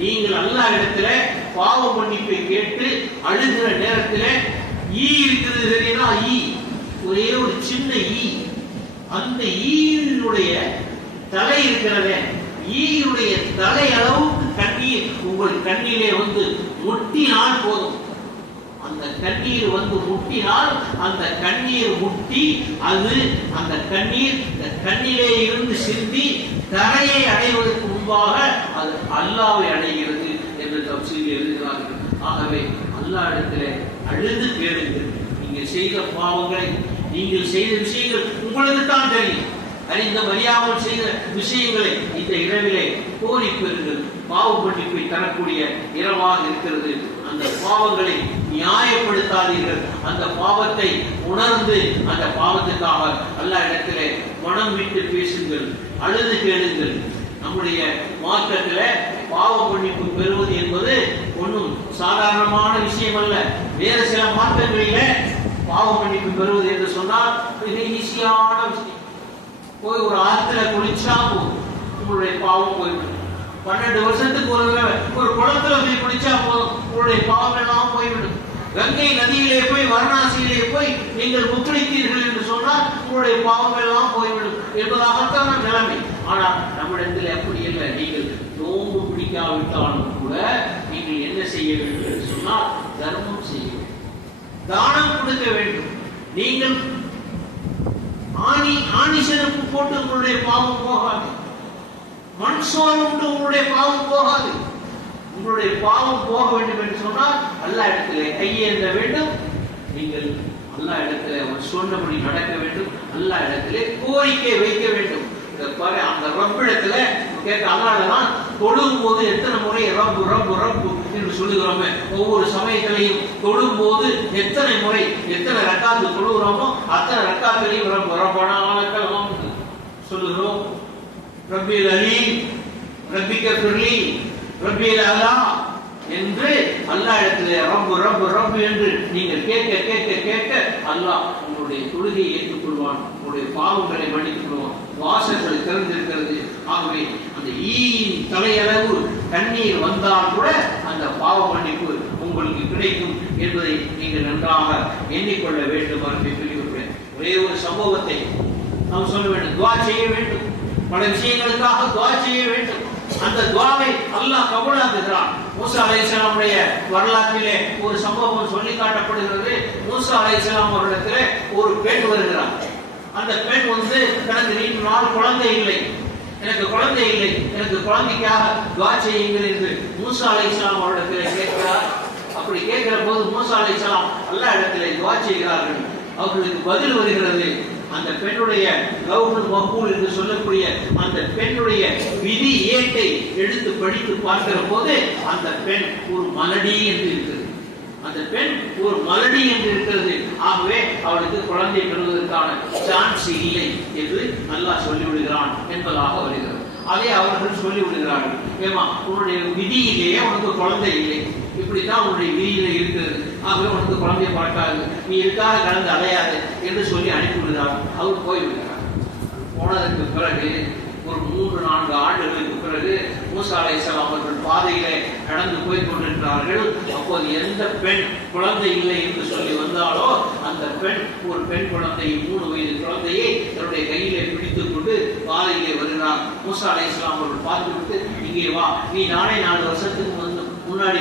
நீங்கள் அல்லாஹ்விடத்திலே பாவ மன்னிப்பை கேட்டு அழுகிற நேரத்திலே ஈ இருக்கிறது தெரியுமா, ஈ, ஒரே ஒரு சின்ன ஈ, அந்த ஈயினுடைய தலை இருக்கிறதே, ஈயுடைய தலை அளவுக்கு கண்ணீர் உங்கள் கண்ணிலே வந்து முட்டினால் போதும். அந்த கண்ணீர் வந்து முட்டினால் அந்த கண்ணீர் முட்டி அது அந்த கண்ணீர் கண்ணிலே இருந்து சிந்தி தரையை அடைவதற்கு முன்பாக அது அல்லாஹ்வை அடைகிறது என்று தப்சீரில் எழுதுகிறார்கள். ஆகவே அல்லாஹ்விடத்திலே அழுது கேளுங்கள். நீங்கள் செய்த பாவங்களை, நீங்கள் செய்த விஷயங்கள் உங்களுக்கு தான் தெரியும். அறிந்த அறியாமல் செய்த விஷயங்களை இந்த இரவிலே கோரி பெறுங்கள். பாவ மன்னிப்பை தரக்கூடிய இரவாக இருக்கிறது. அந்த பாவங்களை நியாயப்படுத்தாதீர்கள். அந்த பாவத்தை உணர்ந்து அந்த பாவத்துக்காக அல்லாஹ்விடத்திலே மனம் விட்டு பேசுங்கள், அழுது கேளுங்கள். நம்முடைய மார்க்கத்திலே பாவ மன்னிப்பு பெறுவது என்பது ஒன்றும் சாதாரணமான விஷயம் அல்ல. வேறு சில மார்க்கங்களிலே பாவ மன்னிப்பு பெறுவது என்று சொன்னால் மிக ஈஸியான விஷயம். போய் ஒரு ஆத்துல குளிச்சா போதும், உங்களுடைய பாவம் போய்விடும். 12 வருஷத்துக்கு ஒரு குளத்துல போய் குளிச்சா போதும், உங்களுடைய பாவம் எல்லாம் போய்விடும். கங்கை நதியிலே போய் வாரணாசியிலே போய் நீங்கள் முக்குளித்தீர்கள் என்று சொன்னால் உங்களுடைய பாவம் எல்லாம் போய்விடும் என்பதாகத்தான் நிலைமை. ஆனால் நம்மிடத்தில் அப்படி இல்லை. நீங்கள் நோன்பு பிடிக்காவிட்டாலும் கூட நீங்கள் என்ன செய்ய வேண்டும் என்று சொன்னால் தர்மம் செய்ய வேண்டும், தானம் கொடுக்க வேண்டும். நீங்கள் ஆணி செருப்பு போட்டு உங்களுடைய பாவம் போகாது, மண் சோறு உண்டு உங்களுடைய பாவம் போகாது. உங்களுடைய பாவம் போக வேண்டும் என்று சொன்னால் அல்லாஹ் இடத்திலே கையேந்த வேண்டும். நீங்கள் அல்லாஹ் இடத்திலே அவர் சொன்னபடி நடக்க வேண்டும். அல்லாஹ் இடத்திலே கோரிக்கை வைக்க வேண்டும். அந்த ரப்பிடத்துல கேட்க அல்லாஹ்தான் தொழும் போது எத்தனை முறை ரப்பு ரப்பு ரப்பு என்று சொல்லுகிறோமே, ஒவ்வொரு சமயத்திலையும் தொழும் போது எத்தனை முறை எத்தனை ரக்காத்து தொழுகிறோமோ அத்தனை ரக்காத்திலையும் ரப்பு ரப்பனாலக்கலம் சொல்லுகிறோம். ரப்பில் அலீம் ரப்பிக ஃபிர்லி ரப்பில் அலா என்று அல்லாஹ் இடத்திலே ரப்பு ரப்பு ரப்பு என்று நீங்கள் கேட்க கேட்க கேட்க அல்லாஹ் உங்களுடைய தொழுகையை ஏற்றுக்கொள்வான், உங்களுடைய பாவங்களை மன்னித்துக் கொள்வான். வாசல்களை திறந்திருக்கிறது. ஆகவே அந்த ஈயின் தலையளவு தண்ணீர் வந்தால் கூட அந்த பாவ மன்னிப்பு உங்களுக்கு கிடைக்கும் என்பதை நீங்கள் நன்றாக எண்ணிக்கொள்ள வேண்டும். என்று சொல்லிவிட்டேன். ஒரே ஒரு சம்பவத்தை நாம் சொல்ல வேண்டும். துவா செய்ய வேண்டும், பல விஷயங்களுக்காக துவா செய்ய வேண்டும். அந்த துவாவை அல்லாஹ் கபூலாக்குகிறான். மூசா அலைஹிஸ்ஸலாமுடைய வரலாற்றிலே ஒரு சம்பவம் சொல்லி காட்டப்படுகிறது. மூசா அலைஹிஸ்ஸலாம் அவரிடத்திலே ஒரு பெண் வருகிறார். அந்த பெண் தனக்கு 2 நாள் குழந்தை இல்லை, எனக்கு குழந்தை இல்லை, எனக்கு குழந்தைக்காக துவா செய்யுங்கள் என்று மூசா அலைஹிஸ்ஸலாம் அவரிடத்திலே கேட்கிறார். அப்படி கேட்கிற போது மூசா அலைஹிஸ்ஸலாம் அல்லாஹ் இடத்திலே துவா செய்கிறார்கள். அவர்களுக்கு பதில் வருகிறது. அந்த பெண்ணுடைய கவுல் மக்கூல் என்று சொல்லக்கூடிய அந்த பெண்ணுடைய விதி ஏட்டை எடுத்து படித்து பார்க்கிற போது அந்த பெண் ஒரு மலடி என்று இருக்கிறது. அந்த பெண் ஒரு மலடி என்று இருக்கிறது. ஆகவே அவளுக்கு குழந்தை பெறுவதற்கான சான்ஸ் இல்லை என்று அல்லாஹ் சொல்லிவிடுகிறான் என்பதாக வருகிறது. அதை அவர்கள் சொல்லிவிடுகிறார்கள். ஏமா உன்னுடைய விதியிலேயே உனக்கு குழந்தை இல்லை, இப்படித்தான் உன்னுடைய விதியில இருக்கிறது, ஆகவே உனக்கு குழந்தைய பார்க்காது, நீ இருக்காக கடந்து அலையாது என்று சொல்லி அனுப்பிவிடுகிறார். அவர் போய்விடுகிறார். போனதற்கு பிறகு ஒரு 3-4 ஆண்டுகளுக்கு பிறகு மூசா அலைஹிஸ்ஸலாம் அவர்கள் பாதையிலே நடந்து போய் கொண்டிருக்கிறார்கள். அப்போது எந்த பெண் குழந்தை இல்லை என்று சொல்லி வந்தாலோ அந்த பெண் ஒரு பெண் குழந்தை 3 வயது குழந்தையை தன்னுடைய கையிலே பிடித்துக் கொண்டு பாதையிலே வருகிறார். மூசா அலைஹிஸ்ஸலாம் அவர்கள் பார்த்துவிட்டு, இங்கே வா, நீ நானே 4 வருஷத்துக்கு முன்னாடி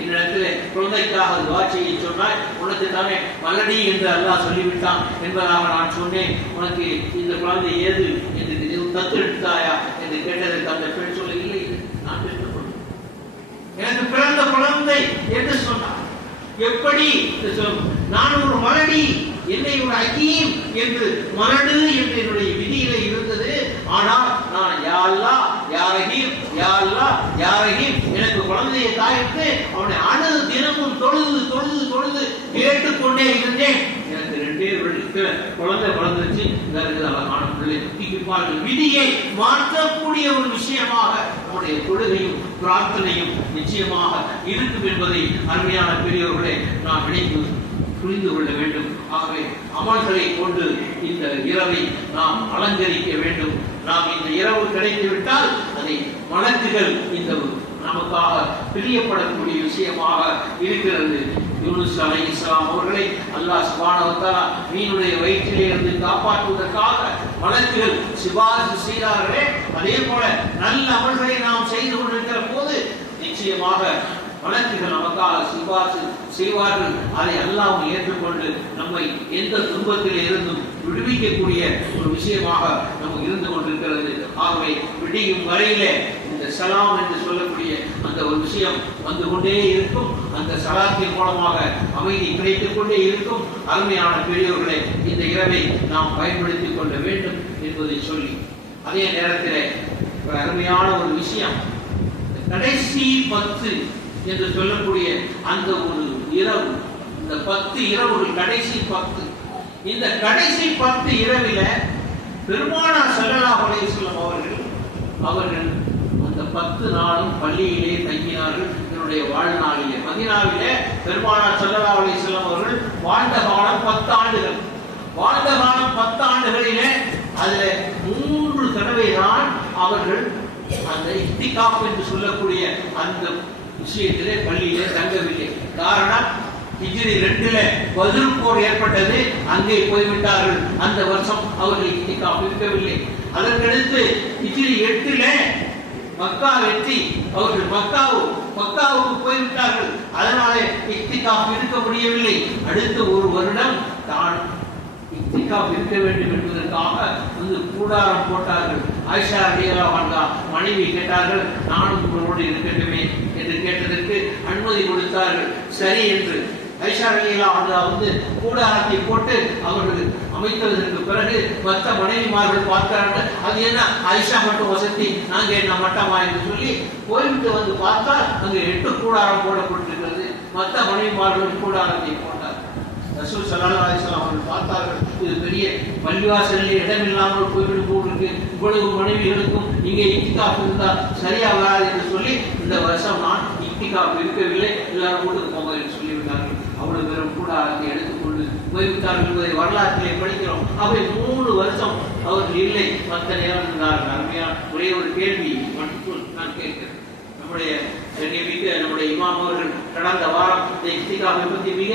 என்னிடத்தில் குழந்தைக்காக துவா செய்ய சொன்னாய், உனக்கு தானே மலடி என்று அல்லாஹ் சொல்லிவிட்டான் என்பதாக நான் சொன்னேன், உனக்கு இந்த குழந்தை ஏது என்று தத்தெடுத்தாயா என்று கேட்டதற்கு அந்த பெண் சொல்ல, இல்லை, நான் பெற்றுக்கொண்டேன், எனக்கு பிறந்த குழந்தை என்று சொன்னார். எப்படி நான் ஒரு மலடி, என்னை ஒரு அகீம் என்று மலடு என்று என்னுடைய விதியில இருந்தது. ஆனால் நான் யா அல்லாஹ் யா ரஹீம் யா அல்லாஹ் யா ரஹீம் எனக்கு குழந்தையை தாயிட்டு அவனை அணு தினமும் தொழுது தொழுது தொழுது கேட்டுக்கொண்டே இருந்தேன். எனக்கு 2 குழந்தை பிறந்துச்சு. அழகான பிள்ளை தூக்கிப்பார்கள். விதியை மாற்றக்கூடிய ஒரு விஷயமாக நம்முடைய தொழுகையும் பிரார்த்தனையும் நிச்சயமாக இருக்கும் என்பதை அருமையான பெரியவர்களை நாம் நினைத்து புரிந்து கொள்ள வேண்டும். ஆகவே அமல்களை கொண்டு இந்த இரவை நாம் அலங்கரிக்க வேண்டும். நாம் இந்த இரவு கிடைத்துவிட்டால் அதை மலக்குகள் இந்த நமக்காக பிரியப்படக்கூடிய விஷயமாக இருக்கிறது. யூனுஸ் அலைஹிஸ்ஸலாம் அவர்களை அல்லாஹ் சுப்ஹானஹு வ தஆலா மீனுடைய வயிற்றிலே இருந்து காப்பாற்றுவதற்காக மலக்குகள் சிபாரிசு செய்தார்களே, அதே போல நல்ல அமல்களை நாம் செய்து கொண்டிருக்கிற போது நிச்சயமாக மலக்குகள் நமக்காக சிபாரிசு செய்வார்கள். அதை அல்லாஹ் ஏற்றுக்கொண்டு நம்மை எந்த துன்பத்தில் இருந்தும் விடுவிக்கக்கூடிய ஒரு விஷயமாக நமக்கு இருந்து கொண்டிருக்கிறது. ஆகவே விடியும் வரையிலே இந்த சலாம் என்று சொல்லக்கூடிய அந்த ஒரு விஷயம் வந்து கொண்டே இருக்கும். அந்த சலாத்தின் மூலமாக அமைதி கிடைத்துக் கொண்டே இருக்கும். அருமையான பெரியோர்களே, இந்த இரவை நாம் பயன்படுத்திக் கொள்ள வேண்டும் என்பதை சொல்லி, அதே நேரத்தில் அருமையான ஒரு விஷயம், கடைசி 10 என்று சொல்லக்கூடிய அந்த ஒரு இரவு, இந்த 10 இரவுகள் கடைசி 10, இந்த கடைசி 10 இரவில பெருமானார் ஸல்லல்லாஹு அலைஹி வஸல்லம் அவர்கள் அந்த 10 நாளும் பள்ளியிலே தங்கினார்கள். என்னுடைய வாழ்நாளிலே மதீனாவிலே பெருமானார் ஸல்லல்லாஹு அலைஹி வஸல்லம் அவர்கள் வாழ்ந்த காலம் 10 ஆண்டுகள். வாழ்ந்த காலம் 10 ஆண்டுகளிலே அதில் 3 தடவை தான் அவர்கள் அந்த இத்திகாப் என்று சொல்லக்கூடிய அந்த விஷயத்திலே பள்ளியிலே தங்கவில்லை. காரணம், ஹிஜ்ரி 2 பத்ர் போர் ஏற்பட்டது, அங்கே போய்விட்டார்கள். அந்த வருஷம் அவர்கள் இத்திகாப் இருக்கவில்லை. அதற்கடுத்து ஹிஜ்ரி 8 மக்கா வெற்றி. அவர்கள் மக்காவுக்கு போய்விட்டார்கள். அதனாலே இக்திகாஃப் இருக்க முடியவில்லை. அடுத்த ஒரு வருடம் தான் இக்திகாஃப் இருக்க வேண்டும் என்பதற்காக வந்து கூடாரம் போட்டார்கள். ஆயிஷா ரலியல்லாஹு அன்ஹா மனைவி கேட்டார்கள், நானும் உங்களோடு இருக்கட்டுமே என்று கேட்டதற்கு அனுமதி கொடுத்தார்கள். சரி என்று ஆயிஷா ரலியல்லாஹு அன்ஹா வந்து கூடாரத்தை போட்டு அவர்கள் அமைத்ததற்கு பிறகு மற்ற மனைவிமார்கள் பார்க்கிறார்கள், அது என்ன ஆயிஷா மட்டும் வசதி, நாங்க என்ன மட்டமா என்று சொல்லி போய்விட்டு வந்து பார்த்தால் அங்கு 8 கூடாரம் போடப்பட்டிருக்கிறது. மற்ற மனைவிமார்கள் கூடாரத்தை போட்டார். ரசூல் ஸல்லல்லாஹு அலைஹி வஸல்லம் அவர்கள் பார்த்தார்கள், இது பெரிய பள்ளிவாசலில் இடமில்லாமல் போய்விடும் போட்டிருக்கு, இவ்வளவு மனைவிகளுக்கும் இங்கே இக்திகாஃப் இருந்தால் சரியா வராது என்று சொல்லி இந்த வருஷம் நான் இக்திகாஃப் இருக்கவில்லை, எல்லாரும் வீட்டுக்கு போங்க என்று சொல்லிவிட்டார்கள். அவ்வளவு பேரும் கூடாரத்தை எடுத்துக்கொண்டு போய்விட்டார்கள் என்பதை வரலாற்றிலே படிக்கிறோம். அவை 3 வருஷம் அவர்கள் இல்லை, மற்ற நேரம் இருந்தார்கள். அருமையான ஒரே ஒரு கேள்வி மட்டும் நான் கேட்கிறேன். நம்முடைய இமாம் அவர்கள் கடந்த வாரம் இந்த இக்திகாஃபை பற்றி மிக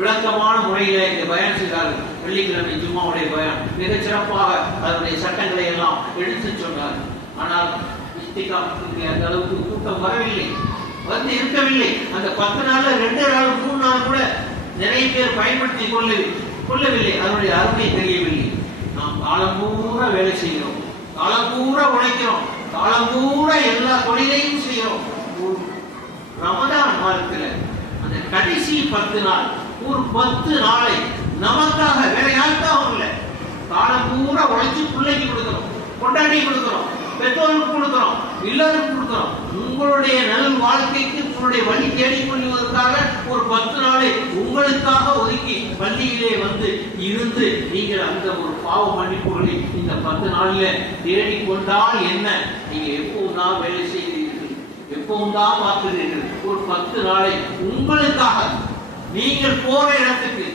விளக்கமான முறையில இந்த பயான் செய்தார்கள். வெள்ளிக்கிழமை ஜும்மாவுடைய பயான் மிகச் சிறப்பாக அதனுடைய சட்டங்களை எல்லாம் எடுத்து சொன்னார். ஆனால் இக்திகாஃபுக்கு அந்த அளவுக்கு கூட்டம் வரவில்லை, வந்து இருக்கவில்லை. அந்த 10 நாள் 2 நாள் 3 நாள் கூட நிறைய பேர் பயன்படுத்தி கொள்ளவில்லை. அதனுடைய அருமை தெரியவில்லை. நாம் காலம் பூரா வேலை செய்கிறோம், காலம் பூரா உழைக்கிறோம், காலம் பூரா எல்லா தொழிலையும் செய்கிறோம். ரமதான் மாதத்துல அந்த கடைசி 10 நாள், ஒரு 10 நாளை நமக்காக வேற யாருக்காக இல்லை, காலம் பூரா உழைச்சு பிள்ளைக்கு கொடுக்கிறோம், கொண்டாடி கொடுக்கிறோம், பெற்றோருக்கு கொடுக்கிறோம், எல்லாருக்கும் கொடுக்கிறோம். உங்களுடைய நல் வாழ்க்கைக்கு உங்களுடைய வழி தேடிக்கொள்வதற்காக ஒரு 10 நாளை உங்களுக்காக ஒதுக்கி பள்ளியிலே வந்து இருந்து நீங்கள் அந்த ஒரு பாவ மன்னிப்புகளை இந்த 10 நாள்ல தேடிக்கொண்டால் என்ன? நீங்க எப்பவும் தான் வேலை செய்கிறீர்கள், எப்பவும் தான் பார்க்கிறீர்கள். ஒரு 10 நாளை உங்களுக்காக நீங்கள் போற இடத்துக்கு,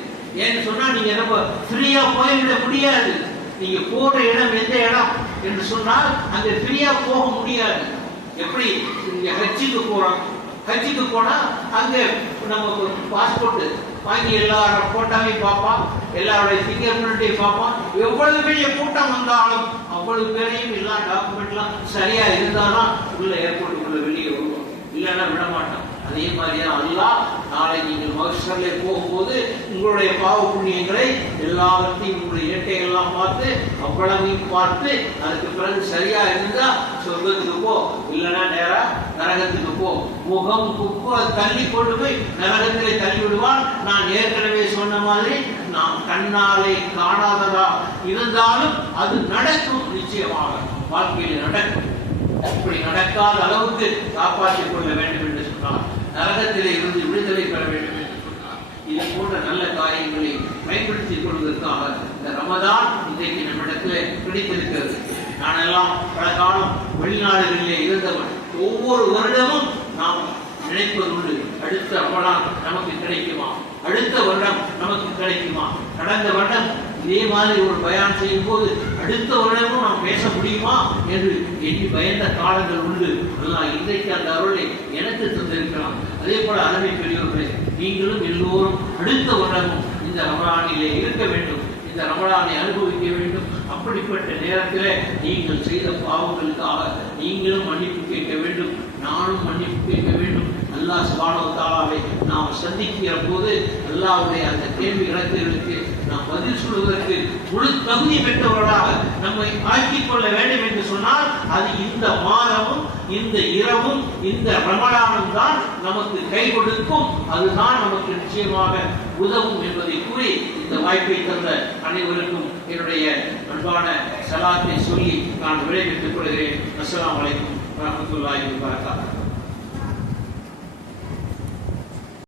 ஏன்னு சொன்னா நீங்க ரொம்ப ஃப்ரீயா போய்விட முடியாது. நீங்க போற இடம் எந்த இடம் என்று சொன்னால் அங்க ஃப்ரீயா போக முடியாது. எப்படி நீங்க ஹஜ்ஜுக்கு போறோம், ஹஜ்ஜுக்கு போனா அங்க நமக்கு பாஸ்போர்ட் வாங்கி எல்லாரும் போட்டாவையும் பார்ப்பான், எல்லாருடைய ஃபிங்கர் பிரிண்டையும் பார்ப்பான். எவ்வளவு பெரிய கூட்டம் வந்தாலும் அவ்வளவு பேரையும் எல்லா டாக்குமெண்ட்லாம் சரியா இருந்தாலும் உள்ள ஏர்போர்ட்டுக்குள்ள வெளியே வருவோம், இல்லைன்னா விட மாட்டோம். அதே மாதிரியா அல்லாஹ் நாளை நீங்கள் மஹ்ஷர்ல போகும்போது உங்களுடைய பாவ புண்ணியங்களை எல்லாவற்றையும் உங்களுடைய இயற்கைகள்லாம் பார்த்து அவ்வளவையும் பார்த்து அதுக்கு பிறகு சரியா இருந்தா சொர்க்கத்துக்கு போ, இல்லைன்னா நேரா நரகத்துக்கு போ. முகம் குப்பை தள்ளி கொண்டு போய் நரகத்திலே தள்ளி விடுவான். நான் ஏற்கனவே சொன்ன மாதிரி நாம் கண்ணாலே காணாததா இருந்தாலும் அது நடக்கும், நிச்சயமாக வாழ்க்கையில் நடக்கும். இப்படி நடக்காத அளவுக்கு காப்பாற்றிக் கொள்ள வேண்டும் என்று சொன்னார். நரகத்திலே இருந்து விடுதலை பெற வேண்டும் என்று சொன்னார். இது போன்ற நல்ல காரியங்களை பயன்படுத்திக் கொள்வதற்காக இந்த ரமதான் இன்றைக்கு நம்மிடத்திலே பிடித்திருக்கிறது. நானெல்லாம் பல காலம் வெளிநாடுகளிலே இருந்தவன். ஒவ்வொரு வருடமும் நாம் நினைப்பது உண்டு, அடுத்த ரமதான் நமக்கு கிடைக்குமா, அடுத்த வருடம் நமக்கு கிடைக்குமா. கடந்த வருடம் இதே மாதிரி ஒரு பயான் செய்யும் போது அடுத்த வருடமும் நாம் பேச முடியுமா என்று எண்ணி பயந்த காலங்கள் உண்டு. ஆனால் இன்றைக்கு அந்த அருளை எனக்கு தந்திருக்கலாம். அதே போல அருமை பெரியவர்களே, நீங்களும் எல்லோரும் அடுத்த வருடமும் இந்த ரமலானிலே இருக்க வேண்டும், இந்த ரமலானை அனுபவிக்க வேண்டும். அப்படிப்பட்ட நேரத்தில் நீங்கள் செய்த பாவங்களுக்காக நீங்களும் மன்னிப்பு கேட்க வேண்டும், நானும் மன்னிப்பு கேட்க வேண்டும். அல்லாஹ் சுப்ஹானஹு வ தஆலாவை நாம் சந்திக்கிற போது அல்லாஹ்வுடைய அந்த கேள்வி இடத்திற்கு நாம் பதில் சொல்வதற்கு முழு தகுதி பெற்றவர்களாக நம்மை ஆக்கிக் கொள்ள வேண்டும் என்று சொன்னால் அது இந்த மாதமும் இந்த இரவும் இந்த ரமலானும் தான் நமக்கு கை கொடுக்கும், அதுதான் நமக்கு நிச்சயமாக உதவும் என்பதை கூறி இந்த வாய்ப்பை தந்த அனைவருக்கும் என்னுடைய அன்பான சலாத்தை சொல்லி நான் விடைபெற்றுக் கொள்கிறேன். அஸ்ஸலாமு அலைக்கும் வரஹ்மத்துல்லாஹி வ பரகாத்துஹு.